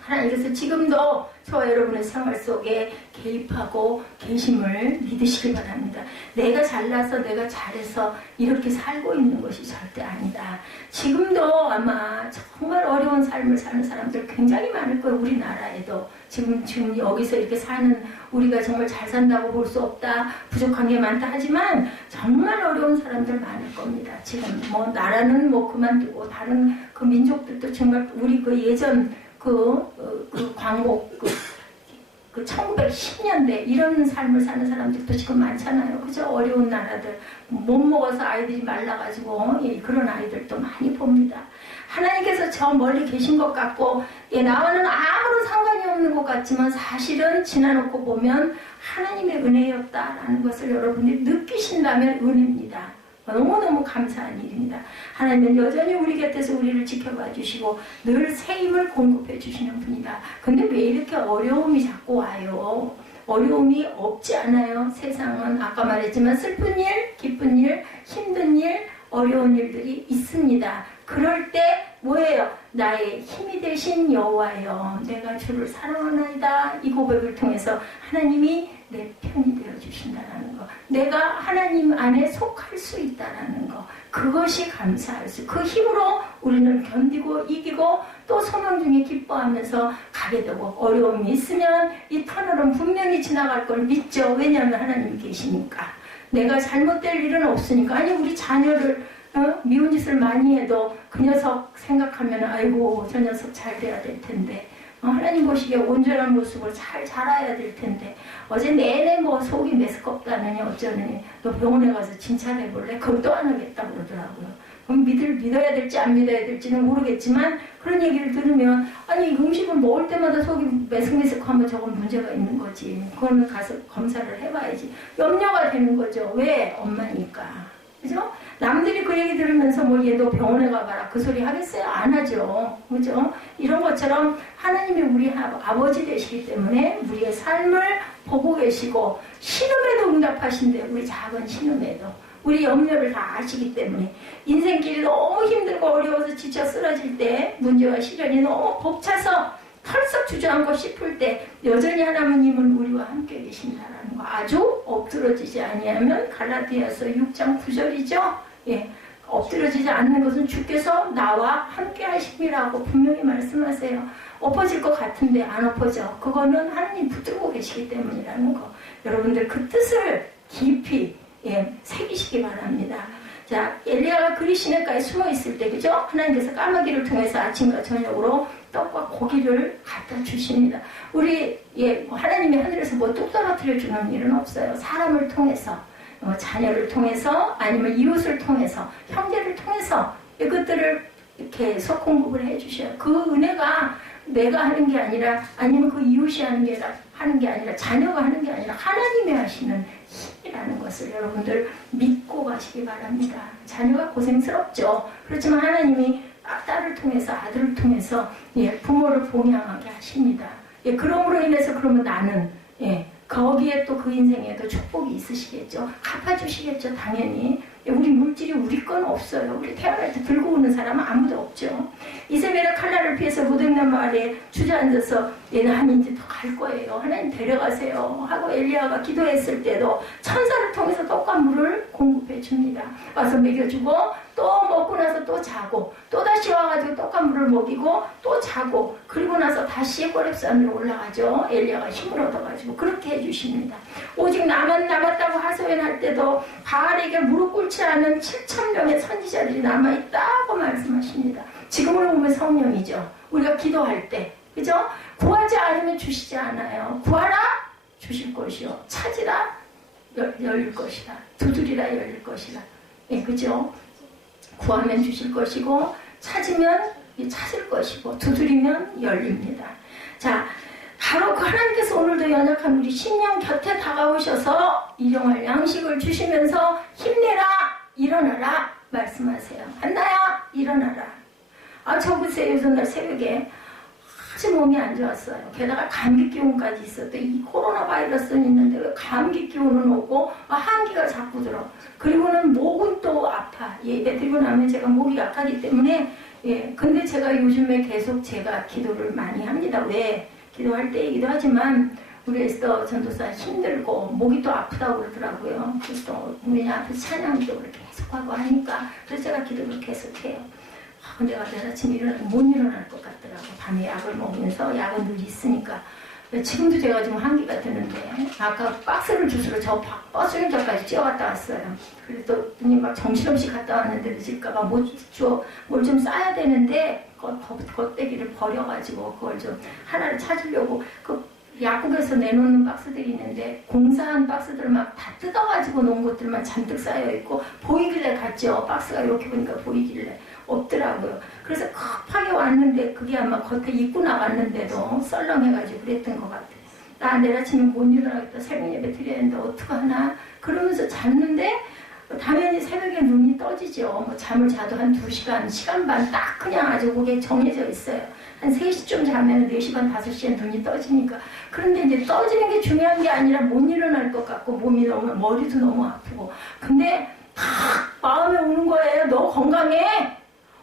하나님께서 지금도 저와 여러분의 생활 속에 개입하고 계심을 믿으시기 바랍니다. 내가 잘나서 내가 잘해서 이렇게 살고 있는 것이 절대 아니다. 지금도 아마 정말 어려운 삶을 사는 사람들 굉장히 많을 거예요. 우리나라에도 지금 여기서 이렇게 사는 우리가 정말 잘 산다고 볼 수 없다, 부족한 게 많다 하지만 정말 어려운 사람들 많을 겁니다. 지금 뭐 나라는 뭐 그만두고 다른 그 민족들도 정말 우리 그 예전 그 광복 그 1910년대 이런 삶을 사는 사람들도 지금 많잖아요. 그죠? 어려운 나라들. 못 먹어서 아이들이 말라가지고 그런 아이들도 많이 봅니다. 하나님께서 저 멀리 계신 것 같고 나와는 아무런 상관이 없는 것 같지만 사실은 지나놓고 보면 하나님의 은혜였다라는 것을 여러분들이 느끼신다면 은혜입니다. 너무너무 감사한 일입니다. 하나님은 여전히 우리 곁에서 우리를 지켜봐 주시고 늘 새 힘을 공급해 주시는 분이다. 근데 왜 이렇게 어려움이 자꾸 와요? 어려움이 없지 않아요. 세상은 아까 말했지만 슬픈 일, 기쁜 일, 힘든 일, 어려운 일들이 있습니다. 그럴 때 뭐예요? 나의 힘이 되신 여호와여, 내가 주를 사랑하나이다. 이 고백을 통해서 하나님이 내 편이 되어주신다는 거, 내가 하나님 안에 속할 수 있다는 거, 그것이 감사할 수, 그 힘으로 우리는 견디고 이기고 또 소망 중에 기뻐하면서 가게 되고, 어려움이 있으면 이 터널은 분명히 지나갈 걸 믿죠. 왜냐하면 하나님이 계시니까. 내가 잘못될 일은 없으니까. 아니, 우리 자녀를 미운 짓을 많이 해도 그 녀석 생각하면 아이고 저 녀석 잘 돼야 될 텐데, 하나님 보시기에 온전한 모습을 잘 자라야 될 텐데, 어제 내내 뭐 속이 메스껍다느니 어쩌느니 너 병원에 가서 진찰해 볼래? 그럼 또 안 하겠다고 그러더라고요. 그럼 믿어야 될지 안 믿어야 될지는 모르겠지만 그런 얘기를 들으면 아니 음식을 먹을 때마다 속이 메스메스하면 저건 문제가 있는 거지. 그러면 가서 검사를 해봐야지. 염려가 되는 거죠. 왜? 엄마니까. 그죠? 남들이 그 얘기 들으면서 뭐 얘도 병원에 가봐라 그 소리 하겠어요? 안 하죠. 그죠? 이런 것처럼 하나님이 우리 아버지 되시기 때문에 우리의 삶을 보고 계시고 신음에도 응답하신대요. 우리 작은 신음에도. 우리 염려를 다 아시기 때문에 인생길이 너무 힘들고 어려워서 지쳐 쓰러질 때, 문제와 시련이 너무 벅차서 털썩 주저앉고 싶을 때 여전히 하나님은 우리와 함께 계신다라는 거, 아주 엎드러지지 아니하면 갈라디아서 6장 9절이죠. 예, 엎드러지지 않는 것은 주께서 나와 함께 하심이라고 분명히 말씀하세요. 엎어질 것 같은데 안 엎어져. 그거는 하나님 붙들고 계시기 때문이라는 거, 여러분들 그 뜻을 깊이 새기시기 바랍니다. 자, 엘리야가 그리 시내가에 숨어 있을 때, 그죠? 하나님께서 까마귀를 통해서 아침과 저녁으로 떡과 고기를 갖다 주십니다. 우리 하나님이 하늘에서 뭐 뚝 떨어뜨려 주는 일은 없어요. 사람을 통해서, 자녀를 통해서, 아니면 이웃을 통해서, 형제를 통해서 이것들을 계속 공급을 해주셔요. 그 은혜가 내가 하는 게 아니라, 아니면 그 이웃이 하는 게 아니라, 자녀가 하는 게 아니라 하나님이 하시는 힘이라는 것을 여러분들 믿고 가시기 바랍니다. 자녀가 고생스럽죠. 그렇지만 하나님이 딸을 통해서, 아들을 통해서 부모를 봉양하게 하십니다. 그럼으로 인해서 그러면 나는 거기에 또 그 인생에도 축복이 있으시겠죠. 갚아주시겠죠. 당연히. 우리 물질이 우리 건 없어요. 우리 태어날 때 들고 오는 사람은 아무도 없죠. 이세벨의 칼날을 피해서 로뎀나무 아래에 주저앉아서 얘는 하나님 더 갈 거예요. 하나님 데려가세요 하고 엘리야가 기도했을 때도 천사를 통해서 떡과 물을 공급해 줍니다. 와서 먹여주고 또 먹고 나서 또 자고 또 다시 와가지고 떡과 물을 먹이고 또 자고, 그리고 나서 다시 호렙산으로 올라가죠. 엘리야가 힘을 얻어가지고 그렇게 해주십니다. 오직 나만 남았다고 하소연할 때도 바알에게 무릎 꿇지 않은 7,000명의 선지자들이 남아있다고 말씀하십니다. 지금으로 보면 성령이죠. 우리가 기도할 때, 그죠? 구하지 않으면 주시지 않아요. 구하라 주실 것이요, 찾으라 열릴 것이다, 두드리라 열릴 것이다. 그죠? 구하면 주실 것이고, 찾으면 찾을 것이고, 두드리면 열립니다. 자, 바로 그 하나님께서 오늘도 연약한 우리 심령 곁에 다가오셔서 일용할 양식을 주시면서 힘내라, 일어나라 말씀하세요. 한나야 일어나라. 저 보세요. 전날 새벽에 아주 몸이 안 좋았어요. 게다가 감기 기운까지 있었대. 이 코로나 바이러스는 있는데 왜 감기 기운은 오고 한기가 자꾸 들어. 그리고는 목은 또 아파. 예배 드리고 나면 제가 목이 약하기 때문에, 근데 제가 요즘에 계속 제가 기도를 많이 합니다. 왜? 기도할 때이기도 하지만 우리 에스더 전도사 힘들고 목이 또 아프다고 그러더라고요. 그래서 또 우리 앞에서 찬양도 그렇게 계속하고 하니까, 그래서 제가 기도를 계속해요. 근데 내일 아침에 못 일어날 것 같더라고. 밤에 약을 먹으면서, 약은 늘 있으니까. 지금도 제가 지금 한기가 드는데, 아까 박스를 주스로 저 버스 정류장까지 뛰어갔다 왔어요. 그래서 막 정신없이 갔다 왔는데 늦을까봐 뭘 좀 싸야 되는데 겉대기를 버려가지고 그걸 좀 하나를 찾으려고 약국에서 내놓는 박스들이 있는데 공사한 박스들 막 다 뜯어가지고 놓은 것들만 잔뜩 쌓여있고 보이길래 갔죠. 박스가 이렇게 보니까 보이길래 없더라고요. 그래서 급하게 왔는데 그게 아마 겉에 입고 나갔는데도 썰렁해가지고 그랬던 것 같아요. 나 내일 아침에 못 일어나겠다. 새벽 예배 드려야 하는데 어떡하나 그러면서 잤는데 당연히 새벽에 눈이 떠지죠. 뭐 잠을 자도 한 2시간, 시간 반 딱 그냥 아주 그게 정해져 있어요. 한 3시쯤 자면 4시 반, 5시에 눈이 떠지니까. 그런데 이제 떠지는 게 중요한 게 아니라 못 일어날 것 같고 몸이 너무, 머리도 너무 아프고. 근데 딱 마음에 오는 거예요. 너 건강해.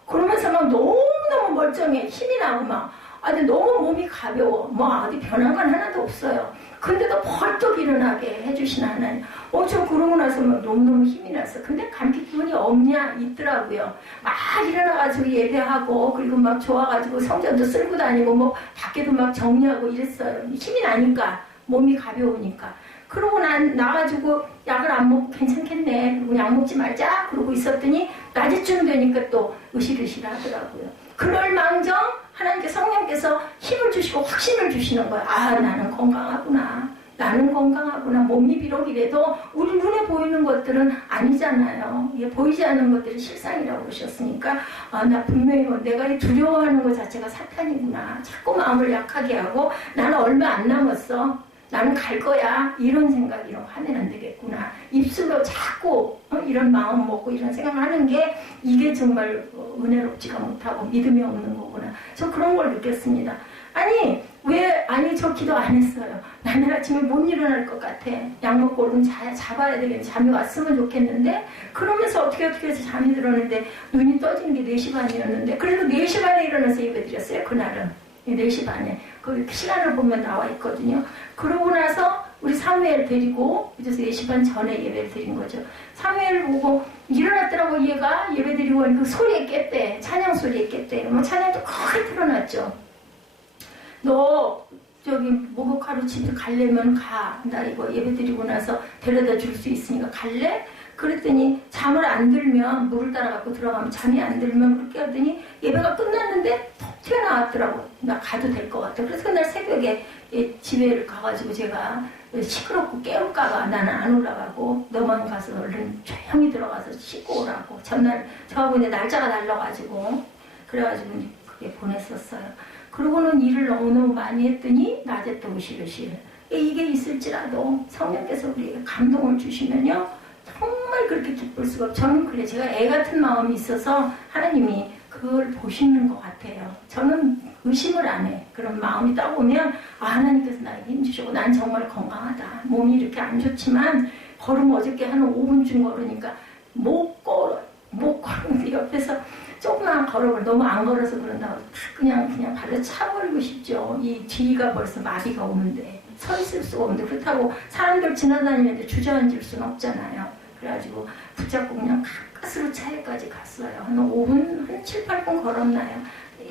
그러면서 막 너무너무 멀쩡해. 힘이 나고 막. 아니 너무 몸이 가벼워. 뭐 어디 변한 건 하나도 없어요. 근데도 벌떡 일어나게 해주신 하나님. 저 그러고 나서 막 너무너무 힘이 났어. 근데 감기 기운이 없냐? 있더라고요. 막 일어나가지고 예배하고 그리고 막 좋아가지고 성전도 쓸고 다니고 뭐 밖에도 막 정리하고 이랬어요. 힘이 나니까 몸이 가벼우니까. 그러고 나가지고 약을 안 먹고 괜찮겠네. 그리고 약 먹지 말자. 그러고 있었더니 낮에쯤 되니까 또 으실으실 하더라고요. 그럴 망정 하나님께서 성령께서 힘을 주시고 확신을 주시는 거예요. 아 나는 건강하구나. 나는 건강하구나. 몸이 비록 이래도 우리 눈에 보이는 것들은 아니잖아요. 보이지 않는 것들이 실상이라고 그러셨으니까 나 분명히 내가 두려워하는 것 자체가 사탄이구나. 자꾸 마음을 약하게 하고 나는 얼마 안 남았어. 나는 갈 거야. 이런 생각, 이런 화내는 안 되겠구나. 입술로 자꾸 이런 마음 먹고 이런 생각을 하는 게 이게 정말 은혜롭지가 못하고 믿음이 없는 거구나. 저 그런 걸 느꼈습니다. 아니 저 기도 안 했어요. 나는 아침에 못 일어날 것 같아. 약 먹고 얼른 잡아야 되겠네. 잠이 왔으면 좋겠는데 그러면서 어떻게 해서 잠이 들었는데 눈이 떠지는 게 4시 반이었는데 그래도 4시 반에 일어나서 예배 드렸어요. 그날은 4시 반에 그 시간을 보면 나와 있거든요. 그러고 나서 우리 사무엘 데리고 그래서 4시 반 전에 예배를 드린 거죠. 사무엘 보고 일어났더라고. 얘가 예배 드리고 그 소리에 깼대. 찬양 소리에 깼대. 뭐 찬양도 크게 틀어놨죠. 너 저기 목욕하러 집에 가려면 가. 나 이거 예배 드리고 나서 데려다 줄 수 있으니까 갈래? 그랬더니 잠을 안 들면 물을 따라 갖고 들어가면 잠이 안 들면 그렇게 하더니 예배가 끝났는데 톡 튀어나왔더라고. 나 가도 될 것 같아. 그래서 그날 새벽에 집에 가가지고 제가 시끄럽고 깨울까봐 나는 안 올라가고 너만 가서 얼른 조용히 들어가서 씻고 오라고. 전날 저하고 이제 날짜가 달라가지고 그래가지고 그게 보냈었어요. 그러고는 일을 너무너무 많이 했더니 낮에 또 으실으실. 이게 있을지라도 성령께서 우리에게 감동을 주시면요. 정말 그렇게 기쁠 수가 없어요. 저는 그래. 제가 애 같은 마음이 있어서 하나님이 그걸 보시는 것 같아요. 저는 의심을 안 해. 그런 마음이 따오면 하나님께서 나에게 힘주시고 난 정말 건강하다. 몸이 이렇게 안 좋지만 걸음 어저께 한 5분쯤 걸으니까 못 걸었는데 옆에서 조금만 걸어버려. 너무 안 걸어서 그런다고 그냥 발로 차버리고 싶죠. 이 뒤가 벌써 마비가 오는데 서 있을 수가 없는데 그렇다고 사람들 지나다니는데 주저앉을 수는 없잖아요. 그래가지고 붙잡고 그냥 가까스로 차에까지 갔어요. 한 5분, 한 7, 8분 걸었나요?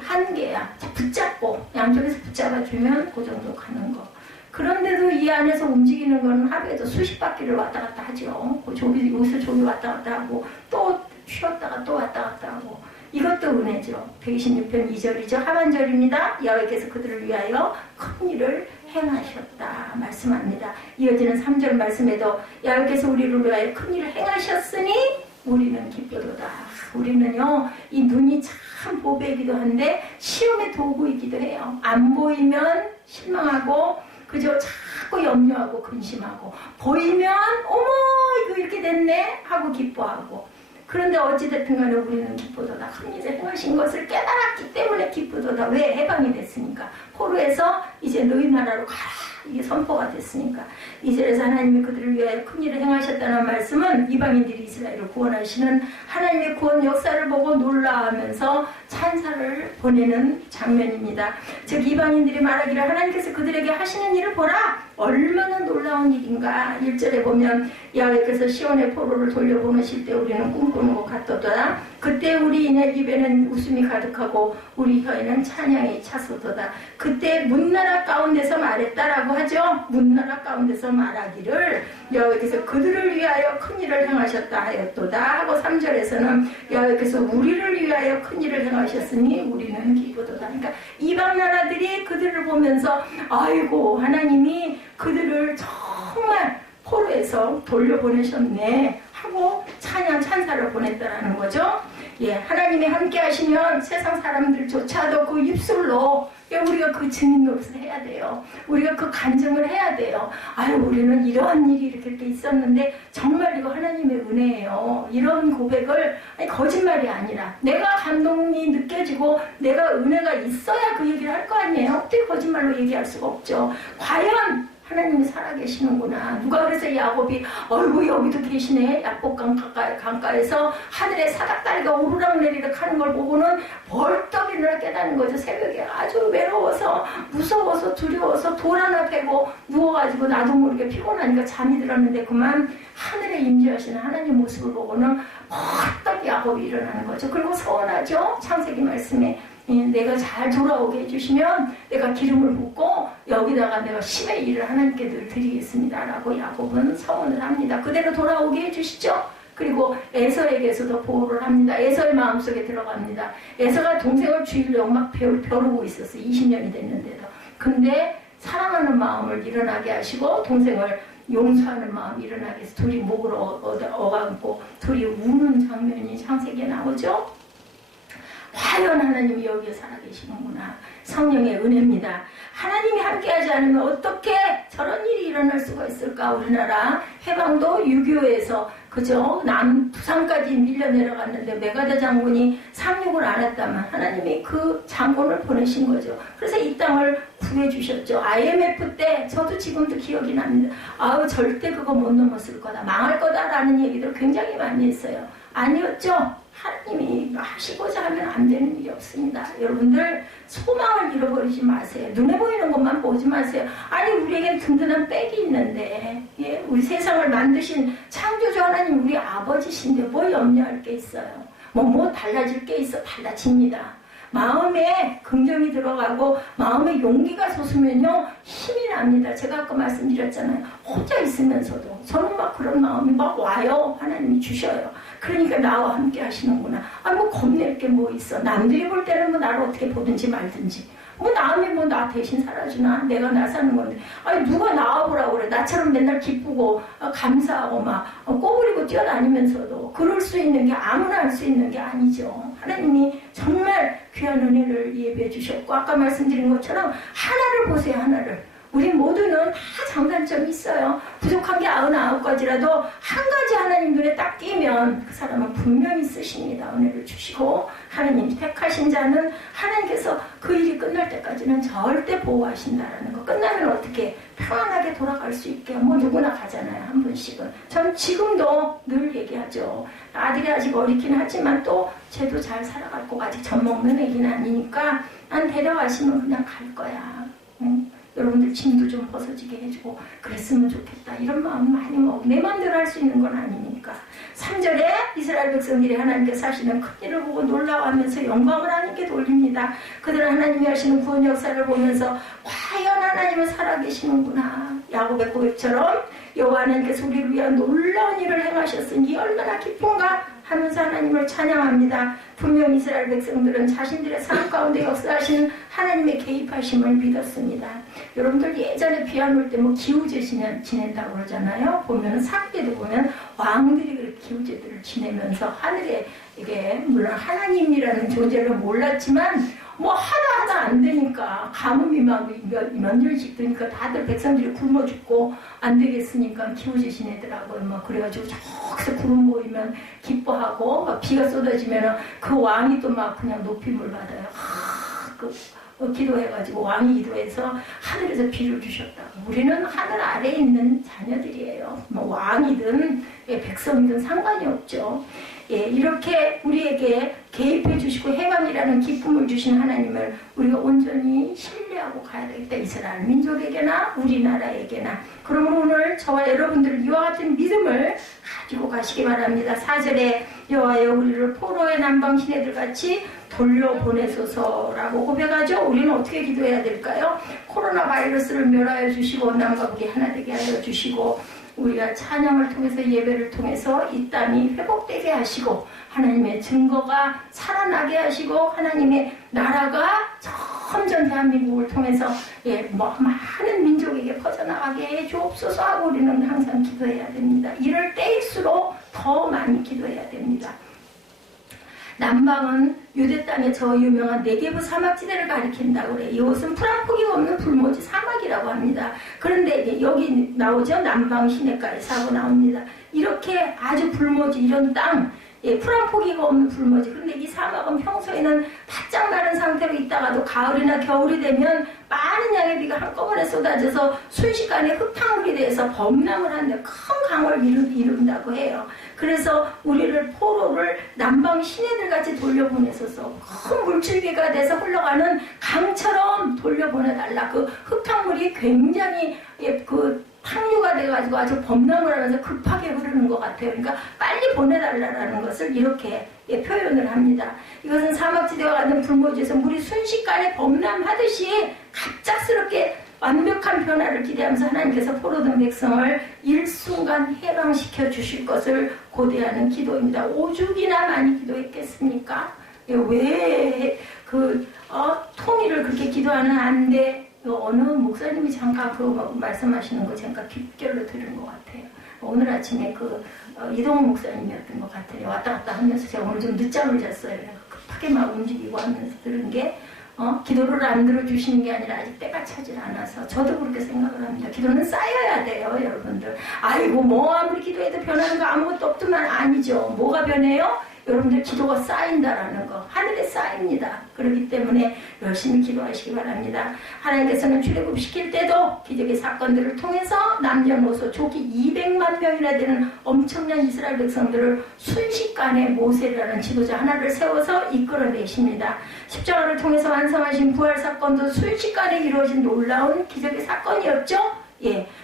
한계야. 붙잡고 양쪽에서 붙잡아주면 그 정도 가는 거. 그런데도 이 안에서 움직이는 건 하루에도 수십 바퀴를 왔다 갔다 하죠. 여기서 저기 왔다 갔다 하고 또 쉬었다가 또 왔다 갔다 하고. 이것도 은혜죠. 126편 2절이죠. 하반절입니다. 여호와께서 그들을 위하여 큰 일을 행하셨다 말씀합니다. 이어지는 3절 말씀에도 여호와께서 우리를 위하여 큰 일을 행하셨으니 우리는 기쁘도다. 우리는요 이 눈이 참 보배이기도 한데 시험의 도구이기도 해요. 안 보이면 실망하고 그저 자꾸 염려하고 근심하고 보이면 어머 이거 이렇게 됐네 하고 기뻐하고. 그런데 어찌됐든 간에 우리는 기쁘도다. 큰 일을 행하신 것을 깨달았기 때문에 기쁘도다. 왜? 해방이 됐으니까. 포로에서 이제 너희 나라로 가라. 이게 선포가 됐으니까. 이스라엘에서 하나님이 그들을 위하여 큰 일을 행하셨다는 말씀은 이방인들이 이스라엘을 구원하시는 하나님의 구원 역사를 보고 놀라하면서 찬사를 보내는 장면입니다. 즉 이방인들이 말하기를 하나님께서 그들에게 하시는 일을 보라. 얼마나 놀라운 일인가. 1절에 보면 여호와께서 시온의 포로를 돌려보내실 때 우리는 꿈꾸는 것 같도다. 그때 우리의 입에는 웃음이 가득하고 우리 혀에는 찬양이 차서도다. 그때 문나라 가운데서 말했다라고 하죠. 문나라 가운데서 말하기를 여호와께서 그들을 위하여 큰 일을 행하셨다 하였도다 하고 3절에서는 여호와께서 우리를 위하여 큰 일을 행하셨으니 우리는 기쁘도다. 그러니까 이방 나라들이 그들을 보면서 아이고 하나님이 그들을 정말 포로에서 돌려보내셨네 하고 찬사를 보냈다라는 거죠. 예, 하나님이 함께 하시면 세상 사람들조차도 그 입술로 우리가 그 증인 노릇을 해야 돼요. 우리가 그 간증을 해야 돼요. 아유, 우리는 이러한 일이 이렇게 있었는데 정말 이거 하나님의 은혜예요. 이런 고백을 거짓말이 아니라 내가 감동이 느껴지고 내가 은혜가 있어야 그 얘기를 할 거 아니에요. 어떻게 거짓말로 얘기할 수가 없죠. 과연 하나님이 살아계시는구나. 누가 그래서 야곱이 어이구 여기도 계시네. 야복강 강가에서 하늘에 사닥다리가 오르락내리락 하는 걸 보고는 벌떡 일어나 깨닫는 거죠. 새벽에 아주 외로워서 무서워서 두려워서 돌 하나 패고 누워가지고 나도 모르게 피곤하니까 잠이 들었는데 그만 하늘에 임재하시는 하나님 모습을 보고는 벌떡 야곱이 일어나는 거죠. 그리고 서원하죠. 창세기 말씀에 내가 잘 돌아오게 해주시면 내가 기름을 붓고 여기다가 내가 10의 일을 하나님께 늘 드리겠습니다 라고 야곱은 서원을 합니다. 그대로 돌아오게 해주시죠. 그리고 에서에게서도 보호를 합니다. 에서의 마음속에 들어갑니다. 에서가 동생을 죽이려고 막 벼르고 있었어요. 20년이 됐는데도. 근데 사랑하는 마음을 일어나게 하시고 동생을 용서하는 마음이 일어나게 해서 둘이 목을 어감고 둘이 우는 장면이 창세기에 나오죠. 과연 하나님이 여기에 살아계시는구나. 성령의 은혜입니다. 하나님이 함께하지 않으면 어떻게 저런 일이 일어날 수가 있을까. 우리나라 해방도 6.25에서 그죠? 부산까지 밀려 내려갔는데 메가다 장군이 상륙을 안 했다면 하나님이 그 장군을 보내신 거죠. 그래서 이 땅을 구해주셨죠. IMF 때 저도 지금도 기억이 납니다. 아우 절대 그거 못 넘었을 거다. 망할 거다라는 얘기들 굉장히 많이 했어요. 아니었죠. 하나님이 하시고자 하면 안 되는 일이 없습니다. 여러분들 소망을 잃어버리지 마세요. 눈에 보이는 것만 보지 마세요. 아니 우리에겐 든든한 백이 있는데 예? 우리 세상을 만드신 창조주 하나님 우리 아버지신데 뭐 염려할 게 있어요. 뭐 달라질 게 있어. 달라집니다. 마음에 긍정이 들어가고 마음에 용기가 솟으면요 힘이 납니다. 제가 아까 말씀드렸잖아요. 혼자 있으면서도 저는 막 그런 마음이 막 와요. 하나님이 주셔요. 그러니까 나와 함께 하시는구나. 뭐 겁낼 게 뭐 있어. 남들이 볼 때는 뭐 나를 어떻게 보든지 말든지. 남이 나 대신 살아주나? 내가 나 사는 건데. 아니, 누가 나와보라고 그래. 나처럼 맨날 기쁘고, 감사하고, 꼬부리고 뛰어다니면서도. 그럴 수 있는 게 아무나 할 수 있는 게 아니죠. 하나님이 정말 귀한 은혜를 예배해 주셨고, 아까 말씀드린 것처럼 하나를 보세요, 하나를. 우리 모두는 다 장단점이 있어요. 부족한 게 99가지라도 한 가지 하나님 눈에 딱 띄면 그 사람은 분명히 쓰십니다. 은혜를 주시고 하나님 택하신 자는 하나님께서 그 일이 끝날 때까지는 절대 보호하신다라는 거. 끝나면 어떻게 평안하게 돌아갈 수 있게 누구나 가잖아요. 한 번씩은. 전 지금도 늘 얘기하죠. 아들이 아직 어리긴 하지만 또 쟤도 잘 살아갈 거고 아직 젖먹는 애기는 아니니까 난 데려가시면 그냥 갈 거야. 응? 여러분들 짐도 좀 벗어지게 해주고 그랬으면 좋겠다. 이런 마음 많이 먹고 내 마음대로 할 수 있는 건 아니니까. 3절에 이스라엘 백성들이 하나님께서 하시는 큰 일을 보고 놀라워하면서 영광을 하나님께 돌립니다. 그들은 하나님이 하시는 구원 역사를 보면서 과연 하나님은 살아계시는구나. 야곱의 고백처럼 여호와 하나님께서 우리를 위한 놀라운 일을 행하셨으니 얼마나 기쁜가 하면서 하나님을 찬양합니다. 분명 이스라엘 백성들은 자신들의 삶 가운데 역사하시는 하나님의 개입하심을 믿었습니다. 여러분들 예전에 비안 올 때 기후제 지낸다고 그러잖아요. 보면 사기에도 보면 왕들이 그렇게 기후제들을 지내면서 하늘에 이게 물론 하나님이라는 존재를 몰랐지만 하다 안 되니까 가뭄이 면질짓으니까 다들 백성들이 굶어 죽고 안 되겠으니까 기후제 지내더라고요. 그래가지고 저기서 구름 보이면 기뻐하고 비가 쏟아지면 그 왕이 또 그냥 높임을 받아요. 기도해가지고 왕이 기도해서 하늘에서 비를 주셨다고. 우리는 하늘 아래에 있는 자녀들이에요. 왕이든 백성이든 상관이 없죠. 예, 이렇게 우리에게 개입해 주시고 해방이라는 기쁨을 주신 하나님을 우리가 온전히 신뢰하고 가야 되겠다. 이스라엘 민족에게나 우리나라에게나. 그러므로 오늘 저와 여러분들 이와 같은 믿음을 가지고 가시기 바랍니다. 4절에 여호와여 우리를 포로의 남방 시내들 같이 돌려보내소서라고 고백하죠. 우리는 어떻게 기도해야 될까요? 코로나 바이러스를 멸하여 주시고 남과 북이 하나 되게 하여 주시고 우리가 찬양을 통해서 예배를 통해서 이 땅이 회복되게 하시고 하나님의 증거가 살아나게 하시고 하나님의 나라가 점점 대한민국을 통해서 많은 민족에게 퍼져나가게 해 주옵소서 하고 우리는 항상 기도해야 됩니다. 이럴 때일수록 더 많이 기도해야 됩니다. 남방은 유대 땅의 저 유명한 네게브 사막지대를 가리킨다고 그래요. 이곳은 풀 한 포기가 없는 불모지 사막이라고 합니다. 그런데 여기 나오죠. 남방 시내가에 사고 나옵니다. 이렇게 아주 불모지 이런 땅, 풀 한 포기가 없는 불모지. 그런데 이 사막은 평소에는 바짝 마른 상태로 있다가도 가을이나 겨울이 되면 많은 양의 비가 한꺼번에 쏟아져서 순식간에 흙탕물이 돼서 범람을 하는데 큰 강을 이룬다고 해요. 그래서 우리를 포로를 남방 시내들 같이 돌려보내소서. 큰 물줄기가 돼서 흘러가는 강처럼 돌려보내달라. 그 흙탕물이 굉장히 탕류가 돼가지고 아주 범람을 하면서 급하게 흐르는 것 같아요. 그러니까 빨리 보내달라는 것을 이렇게 표현을 합니다. 이것은 사막지대와 같은 불모지에서 물이 순식간에 범람하듯이 갑작스럽게 완벽한 변화를 기대하면서 하나님께서 포로된 백성을 일순간 해방시켜 주실 것을 고대하는 기도입니다. 오죽이나 많이 기도했겠습니까? 왜 통일을 그렇게 기도하는 안돼? 어느 목사님이 잠깐 말씀하시는 거 제가 귓결로 들은 것 같아요. 오늘 아침에 이동훈 목사님이었던 것 같아요. 왔다 갔다 하면서 제가 오늘 좀 늦잠을 잤어요. 급하게 막 움직이고 하면서 들은 게 기도를 안 들어주시는 게 아니라 아직 때가 차질 않아서 저도 그렇게 생각을 합니다. 기도는 쌓여야 돼요, 여러분들. 아이고 아무리 기도해도 변하는 거 아무것도 없더만 아니죠. 뭐가 변해요? 여러분들 기도가 쌓인다라는 거, 하늘에 쌓입니다. 그렇기 때문에 열심히 기도하시기 바랍니다. 하나님께서는 출애굽시킬 때도 기적의 사건들을 통해서 남녀노소 조기 200만 명이나 되는 엄청난 이스라엘 백성들을 순식간에 모세라는 지도자 하나를 세워서 이끌어내십니다. 십자가를 통해서 완성하신 부활사건도 순식간에 이루어진 놀라운 기적의 사건이었죠.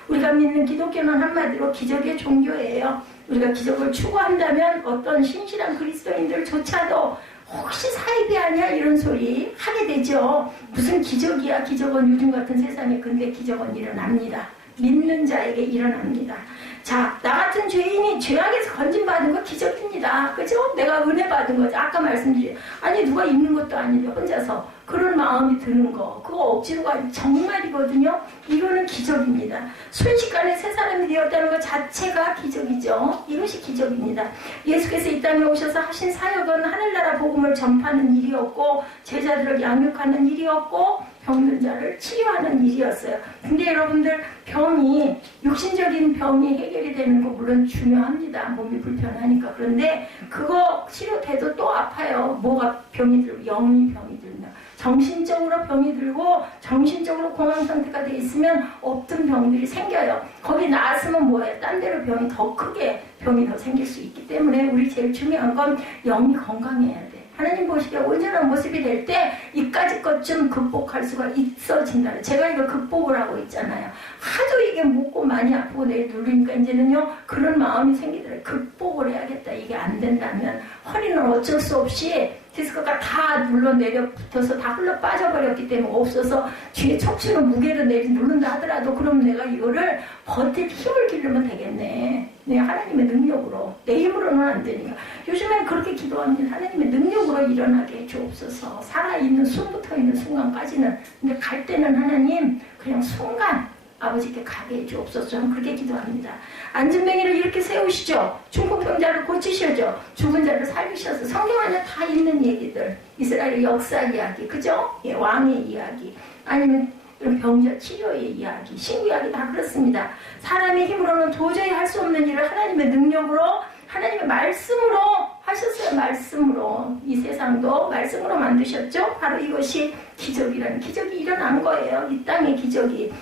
우리가 믿는 기독교는 한마디로 기적의 종교예요. 우리가 기적을 추구한다면 어떤 신실한 그리스도인들조차도 혹시 사입이 아니야 이런 소리 하게 되죠. 무슨 기적이야. 기적은 요즘 같은 세상에 근데 기적은 일어납니다. 믿는 자에게 일어납니다. 자, 나 같은 죄인이 죄악에서 건진받은 거 기적입니다. 그죠? 내가 은혜 받은 거죠. 아까 말씀드린 아니 누가 있는 것도 아닌데 혼자서 그런 마음이 드는 거 그거 억지로가 정말이거든요. 이거는 기적입니다. 순식간에 새 사람이 되었다는 것 자체가 기적이죠. 이것이 기적입니다. 예수께서 이 땅에 오셔서 하신 사역은 하늘나라 복음을 전파하는 일이었고 제자들을 양육하는 일이었고 병든 자를 치료하는 일이었어요. 근데 여러분들 병이 육신적인 병이 해결이 되는 거 물론 중요합니다. 몸이 불편하니까. 그런데 그거 치료돼도 또 아파요. 뭐가 병이 들고 영이 병이 들면 정신적으로 병이 들고 정신적으로 공황 상태가 돼 있으면 없던 병들이 생겨요. 거기 나았으면 뭐예요? 딴 데로 병이 더 크게 병이 더 생길 수 있기 때문에 우리 제일 중요한 건 영이 건강해야 돼. 하나님 보시기에 온전한 모습이 될 때 이까지 것 좀 극복할 수가 있어진다. 제가 이거 극복을 하고 있잖아요. 하도 이게 묻고 많이 아프고 내일 누르니까 이제는요 그런 마음이 생기더라고요. 극복을 해야겠다. 이게 안 된다면 허리는 어쩔 수 없이 디스크가 다 눌러 내려 붙어서 다 흘러 빠져버렸기 때문에 없어서 뒤에 척추는 무게를 누른다 하더라도 그럼 내가 이거를 버틸 힘을 기르면 되겠네. 내 하나님의 능력으로. 내 힘으로는 안 되니까. 요즘엔 그렇게 기도합니다. 하나님의 능력으로 일어나게 해주옵소서. 살아있는 숨부터 있는 순간까지는. 근데 갈 때는 하나님 그냥 순간 아버지께 가게 해주옵소서. 저는 그렇게 기도합니다. 앉은 맹인을 이렇게 세우시죠. 중풍병자를 고치셔죠. 죽은 자를 살리셔서 성경 안에 다 있는 얘기들. 이스라엘의 역사 이야기, 그죠? 왕의 이야기. 아니면 이런 병자 치료의 이야기, 신구 이야기 다 그렇습니다. 사람의 힘으로는 도저히 할 수 없는 일을 하나님의 능력으로, 하나님의 말씀으로 하셨어요. 말씀으로. 이 세상도 말씀으로 만드셨죠. 바로 이것이 기적이라는 기적이 일어난 거예요. 이 땅의 기적이,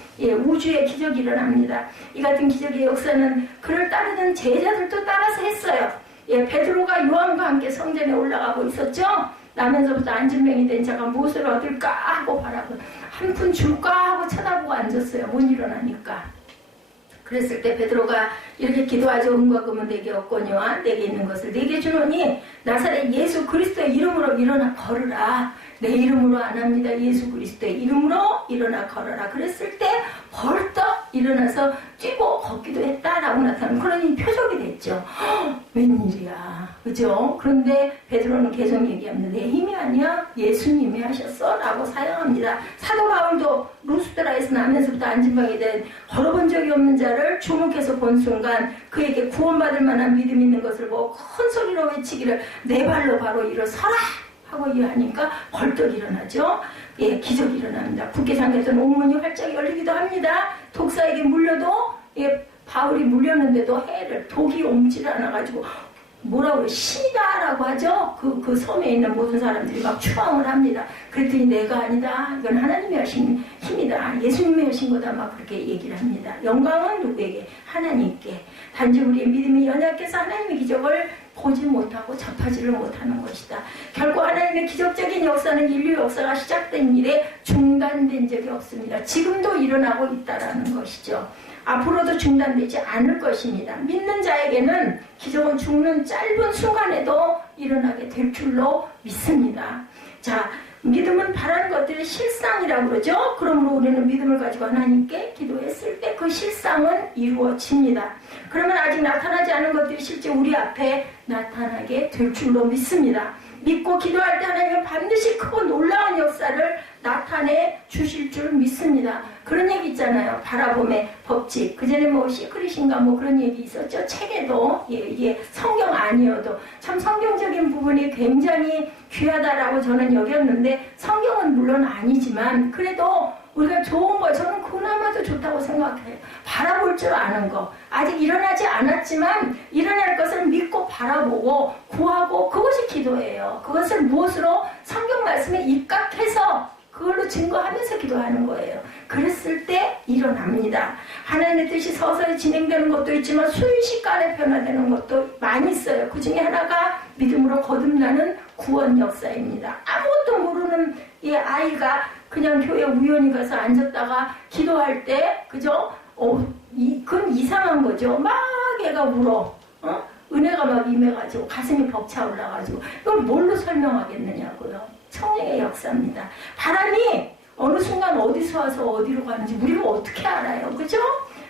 우주의 기적이 일어납니다. 이 같은 기적의 역사는 그를 따르던 제자들도 따라서 했어요. 예, 베드로가 요한과 함께 성전에 올라가고 있었죠. 나면서부터 안진병이 된 자가 무엇을 얻을까 하고 바라고 한 푼 줄까 하고 쳐다보고 앉았어요. 못 일어나니까. 그랬을 때 베드로가 이렇게 기도하죠. 은과 금은 내게 없거니와 내게 있는 것을 내게 주노니 나사렛 예수 그리스도의 이름으로 일어나 걸으라. 내 이름으로 안 합니다. 예수 그리스도의 이름으로 일어나 걸어라. 그랬을 때 벌떡 일어나서 뛰고 걷기도 했다라고 나타나는 그런 표적이 됐죠. 웬일이야. 그죠? 그런데 베드로는 계속 얘기합니다. 내 힘이 아니야. 예수님이 하셨어. 라고 사용합니다. 사도 바울도 루스드라에서 나면서부터 안진병이 된 걸어본 적이 없는 자를 주목해서 본 순간 그에게 구원받을 만한 믿음 있는 것을 보고 큰 소리로 외치기를 내 발로 바로 일어서라. 하고 이해하니까 벌떡 일어나죠. 예, 기적이 일어납니다. 국계상에서는 옥문이 활짝 열리기도 합니다. 독사에게 물려도 예, 바울이 물렸는데도 해를 독이 옮질 않아가지고 뭐라고 해요? 신이다 라고 하죠. 그 섬에 있는 모든 사람들이 막 추방을 합니다. 그랬더니 내가 아니다. 이건 하나님이 하신 힘이다. 예수님이 하신 거다. 막 그렇게 얘기를 합니다. 영광은 누구에게? 하나님께. 단지 우리의 믿음이 연약해서 하나님의 기적을 보지 못하고 접하지를 못하는 것이다. 결국 하나님의 기적적인 역사는 인류 역사가 시작된 일에 중단된 적이 없습니다. 지금도 일어나고 있다는 것이죠. 앞으로도 중단되지 않을 것입니다. 믿는 자에게는 기적은 죽는 짧은 순간에도 일어나게 될 줄로 믿습니다. 자, 믿음은 바라는 것들이 실상이라고 그러죠. 그러므로 우리는 믿음을 가지고 하나님께 기도했을 때 그 실상은 이루어집니다. 그러면 아직 나타나지 않은 것들이 실제 우리 앞에 나타나게 될 줄로 믿습니다. 믿고 기도할 때 하나님은 반드시 크고 놀라운 역사를 나타내 주실 줄 믿습니다. 그런 얘기 있잖아요. 바라봄의 법칙. 그전에 뭐 시크릿인가 뭐 그런 얘기 있었죠. 책에도 이게 성경 아니어도 참 성경적인 부분이 굉장히 귀하다라고 저는 여겼는데 성경은 물론 아니지만 그래도 우리가 좋은 거 저는 그나마도 좋다고 생각해요. 바라볼 줄 아는 거. 아직 일어나지 않았지만 일어날 것을 믿고 바라보고 구하고 그것이 기도예요. 그것을 무엇으로? 성경 말씀에 입각해서 그걸로 증거하면서 기도하는 거예요. 그랬을 때 일어납니다. 하나님의 뜻이 서서히 진행되는 것도 있지만 순식간에 변화되는 것도 많이 있어요. 그 중에 하나가 믿음으로 거듭나는 구원 역사입니다. 아무것도 모르는 이 아이가 그냥 교회 우연히 가서 앉았다가 기도할 때 그죠? 그건 이상한 거죠. 막 애가 울어. 은혜가 막 임해가지고 가슴이 벅차 올라가지고 이걸 뭘로 설명하겠느냐고요. 성령의 역사입니다. 바람이 어느 순간 어디서 와서 어디로 가는지 우리가 어떻게 알아요? 그죠?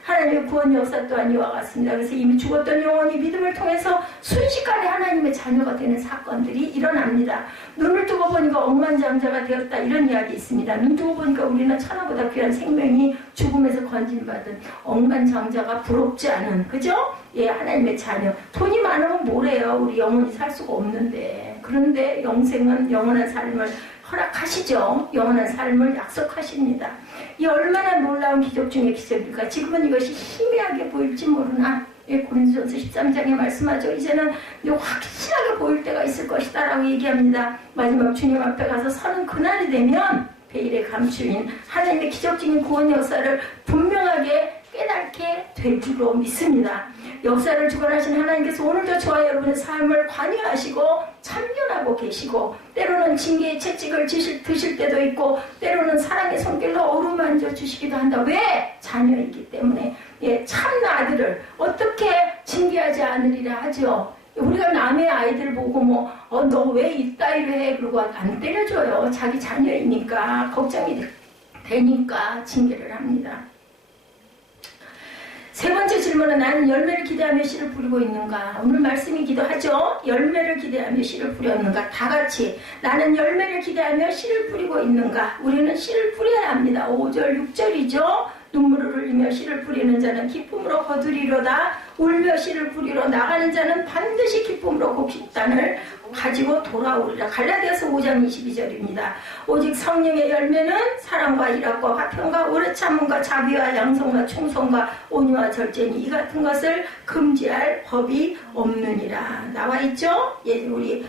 하나님의 구원 역사 또한 이와 같습니다. 그래서 이미 죽었던 영혼이 믿음을 통해서 순식간에 하나님의 자녀가 되는 사건들이 일어납니다. 눈을 뜨고 보니까 억만장자가 되었다 이런 이야기 있습니다. 눈 뜨고 보니까 우리는 천하보다 귀한 생명이 죽음에서 건진받은 억만장자가 부럽지 않은 그죠? 예, 하나님의 자녀. 돈이 많으면 뭐래요? 우리 영원히 살 수가 없는데. 그런데 영생은 영원한 삶을 허락하시죠. 영원한 삶을 약속하십니다. 이 얼마나 놀라운 기적 중의 기적일까. 지금은 이것이 희미하게 보일지 모르나 고린도전서 13장에 말씀하죠. 이제는 확실하게 보일 때가 있을 것이다 라고 얘기합니다. 마지막 주님 앞에 가서 서는 그날이 되면 베일에 감추인 하나님의 기적적인 구원 역사를 분명하게 깨닫게 될 줄로 믿습니다. 역사를 주관하신 하나님께서 오늘도 저와 여러분의 삶을 관여하시고 참견하고 계시고 때로는 징계의 채찍을 드실 때도 있고 때로는 사랑의 손길로 어루만져 주시기도 한다. 왜? 자녀이기 때문에. 예, 참나 아들을 어떻게 징계하지 않으리라 하죠. 우리가 남의 아이들 보고 너 왜 이따위로 해? 그러고 안 때려줘요. 자기 자녀이니까 걱정이 되니까 징계를 합니다. 세 번째 질문은 나는 열매를 기대하며 씨를 뿌리고 있는가? 오늘 말씀이 기도하죠. 열매를 기대하며 씨를 뿌렸는가? 다 같이 나는 열매를 기대하며 씨를 뿌리고 있는가? 우리는 씨를 뿌려야 합니다. 5절 6절이죠. 눈물을 흘리며 씨를 뿌리는 자는 기쁨으로 거두리로다. 울며 씨를 뿌리러 나가는 자는 반드시 기쁨으로 그 깃단을 가지고 돌아오리라. 갈라디아서 5장 22절입니다. 오직 성령의 열매는 사랑과 희락과 화평과 오래 참음과 자비와 양성과 충성과 온유와 절제니 이 같은 것을 금지할 법이 없느니라. 나와 있죠? 예, 우리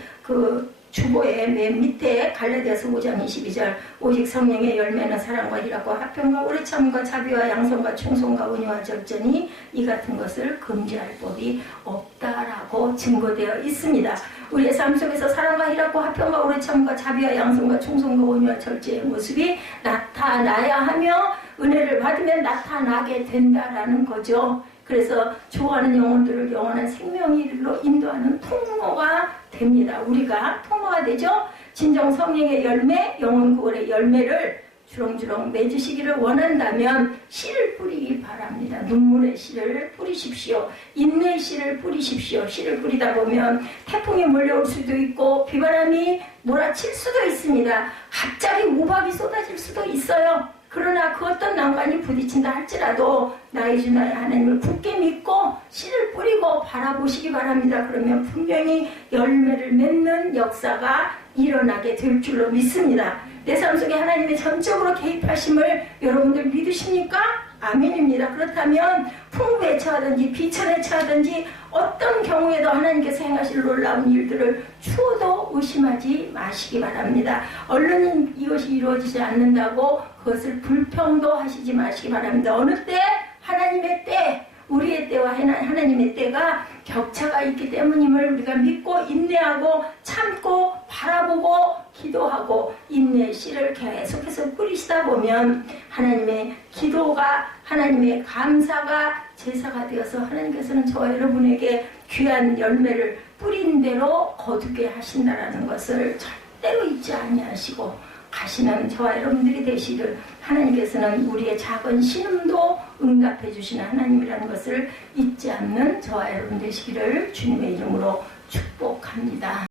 주보의 맨 밑에 갈라디아서 5장 22절 오직 성령의 열매는 사랑과 희락과 화평과 오래참과 자비와 양선과 충성과 온유와 절제니 이 같은 것을 금지할 법이 없다라고 증거되어 있습니다. 우리의 삶 속에서 사랑과 희락과 화평과 오래참과 자비와 양선과 충성과 온유와 절제의 모습이 나타나야 하며 은혜를 받으면 나타나게 된다라는 거죠. 그래서 좋아하는 영혼들을 영원한 생명의 이르로 인도하는 통로가 됩니다. 우리가 통로가 되죠. 진정 성령의 열매, 영혼 구원의 열매를 주렁주렁 맺으시기를 원한다면 씨를 뿌리기 바랍니다. 눈물의 씨를 뿌리십시오. 인내의 씨를 뿌리십시오. 씨를 뿌리다 보면 태풍이 몰려올 수도 있고 비바람이 몰아칠 수도 있습니다. 갑자기 우박이 쏟아질 수도 있어요. 그러나 그 어떤 난관이 부딪힌다 할지라도 나의 주 나의 하나님을 굳게 믿고 씨를 뿌리고 바라보시기 바랍니다. 그러면 분명히 열매를 맺는 역사가 일어나게 될 줄로 믿습니다. 내 삶 속에 하나님의 전적으로 개입하심을 여러분들 믿으십니까? 아멘입니다. 그렇다면 풍부에 처하든지 비천에 처하든지 어떤 경우에도 하나님께서 행하실 놀라운 일들을 추워도 의심하지 마시기 바랍니다. 얼른 이것이 이루어지지 않는다고 그것을 불평도 하시지 마시기 바랍니다. 어느 때? 하나님의 때, 우리의 때와 하나님의 때가 격차가 있기 때문임을 우리가 믿고 인내하고 참고 바라보고 기도하고 인내의 씨를 계속해서 뿌리시다 보면 하나님의 기도가 하나님의 감사가 제사가 되어서 하나님께서는 저와 여러분에게 귀한 열매를 뿌린 대로 거두게 하신다라는 것을 절대로 잊지 아니하시고 가시는 저와 여러분들이 되시기를 하나님께서는 우리의 작은 신음도 응답해 주시는 하나님이라는 것을 잊지 않는 저와 여러분 되시기를 주님의 이름으로 축복합니다.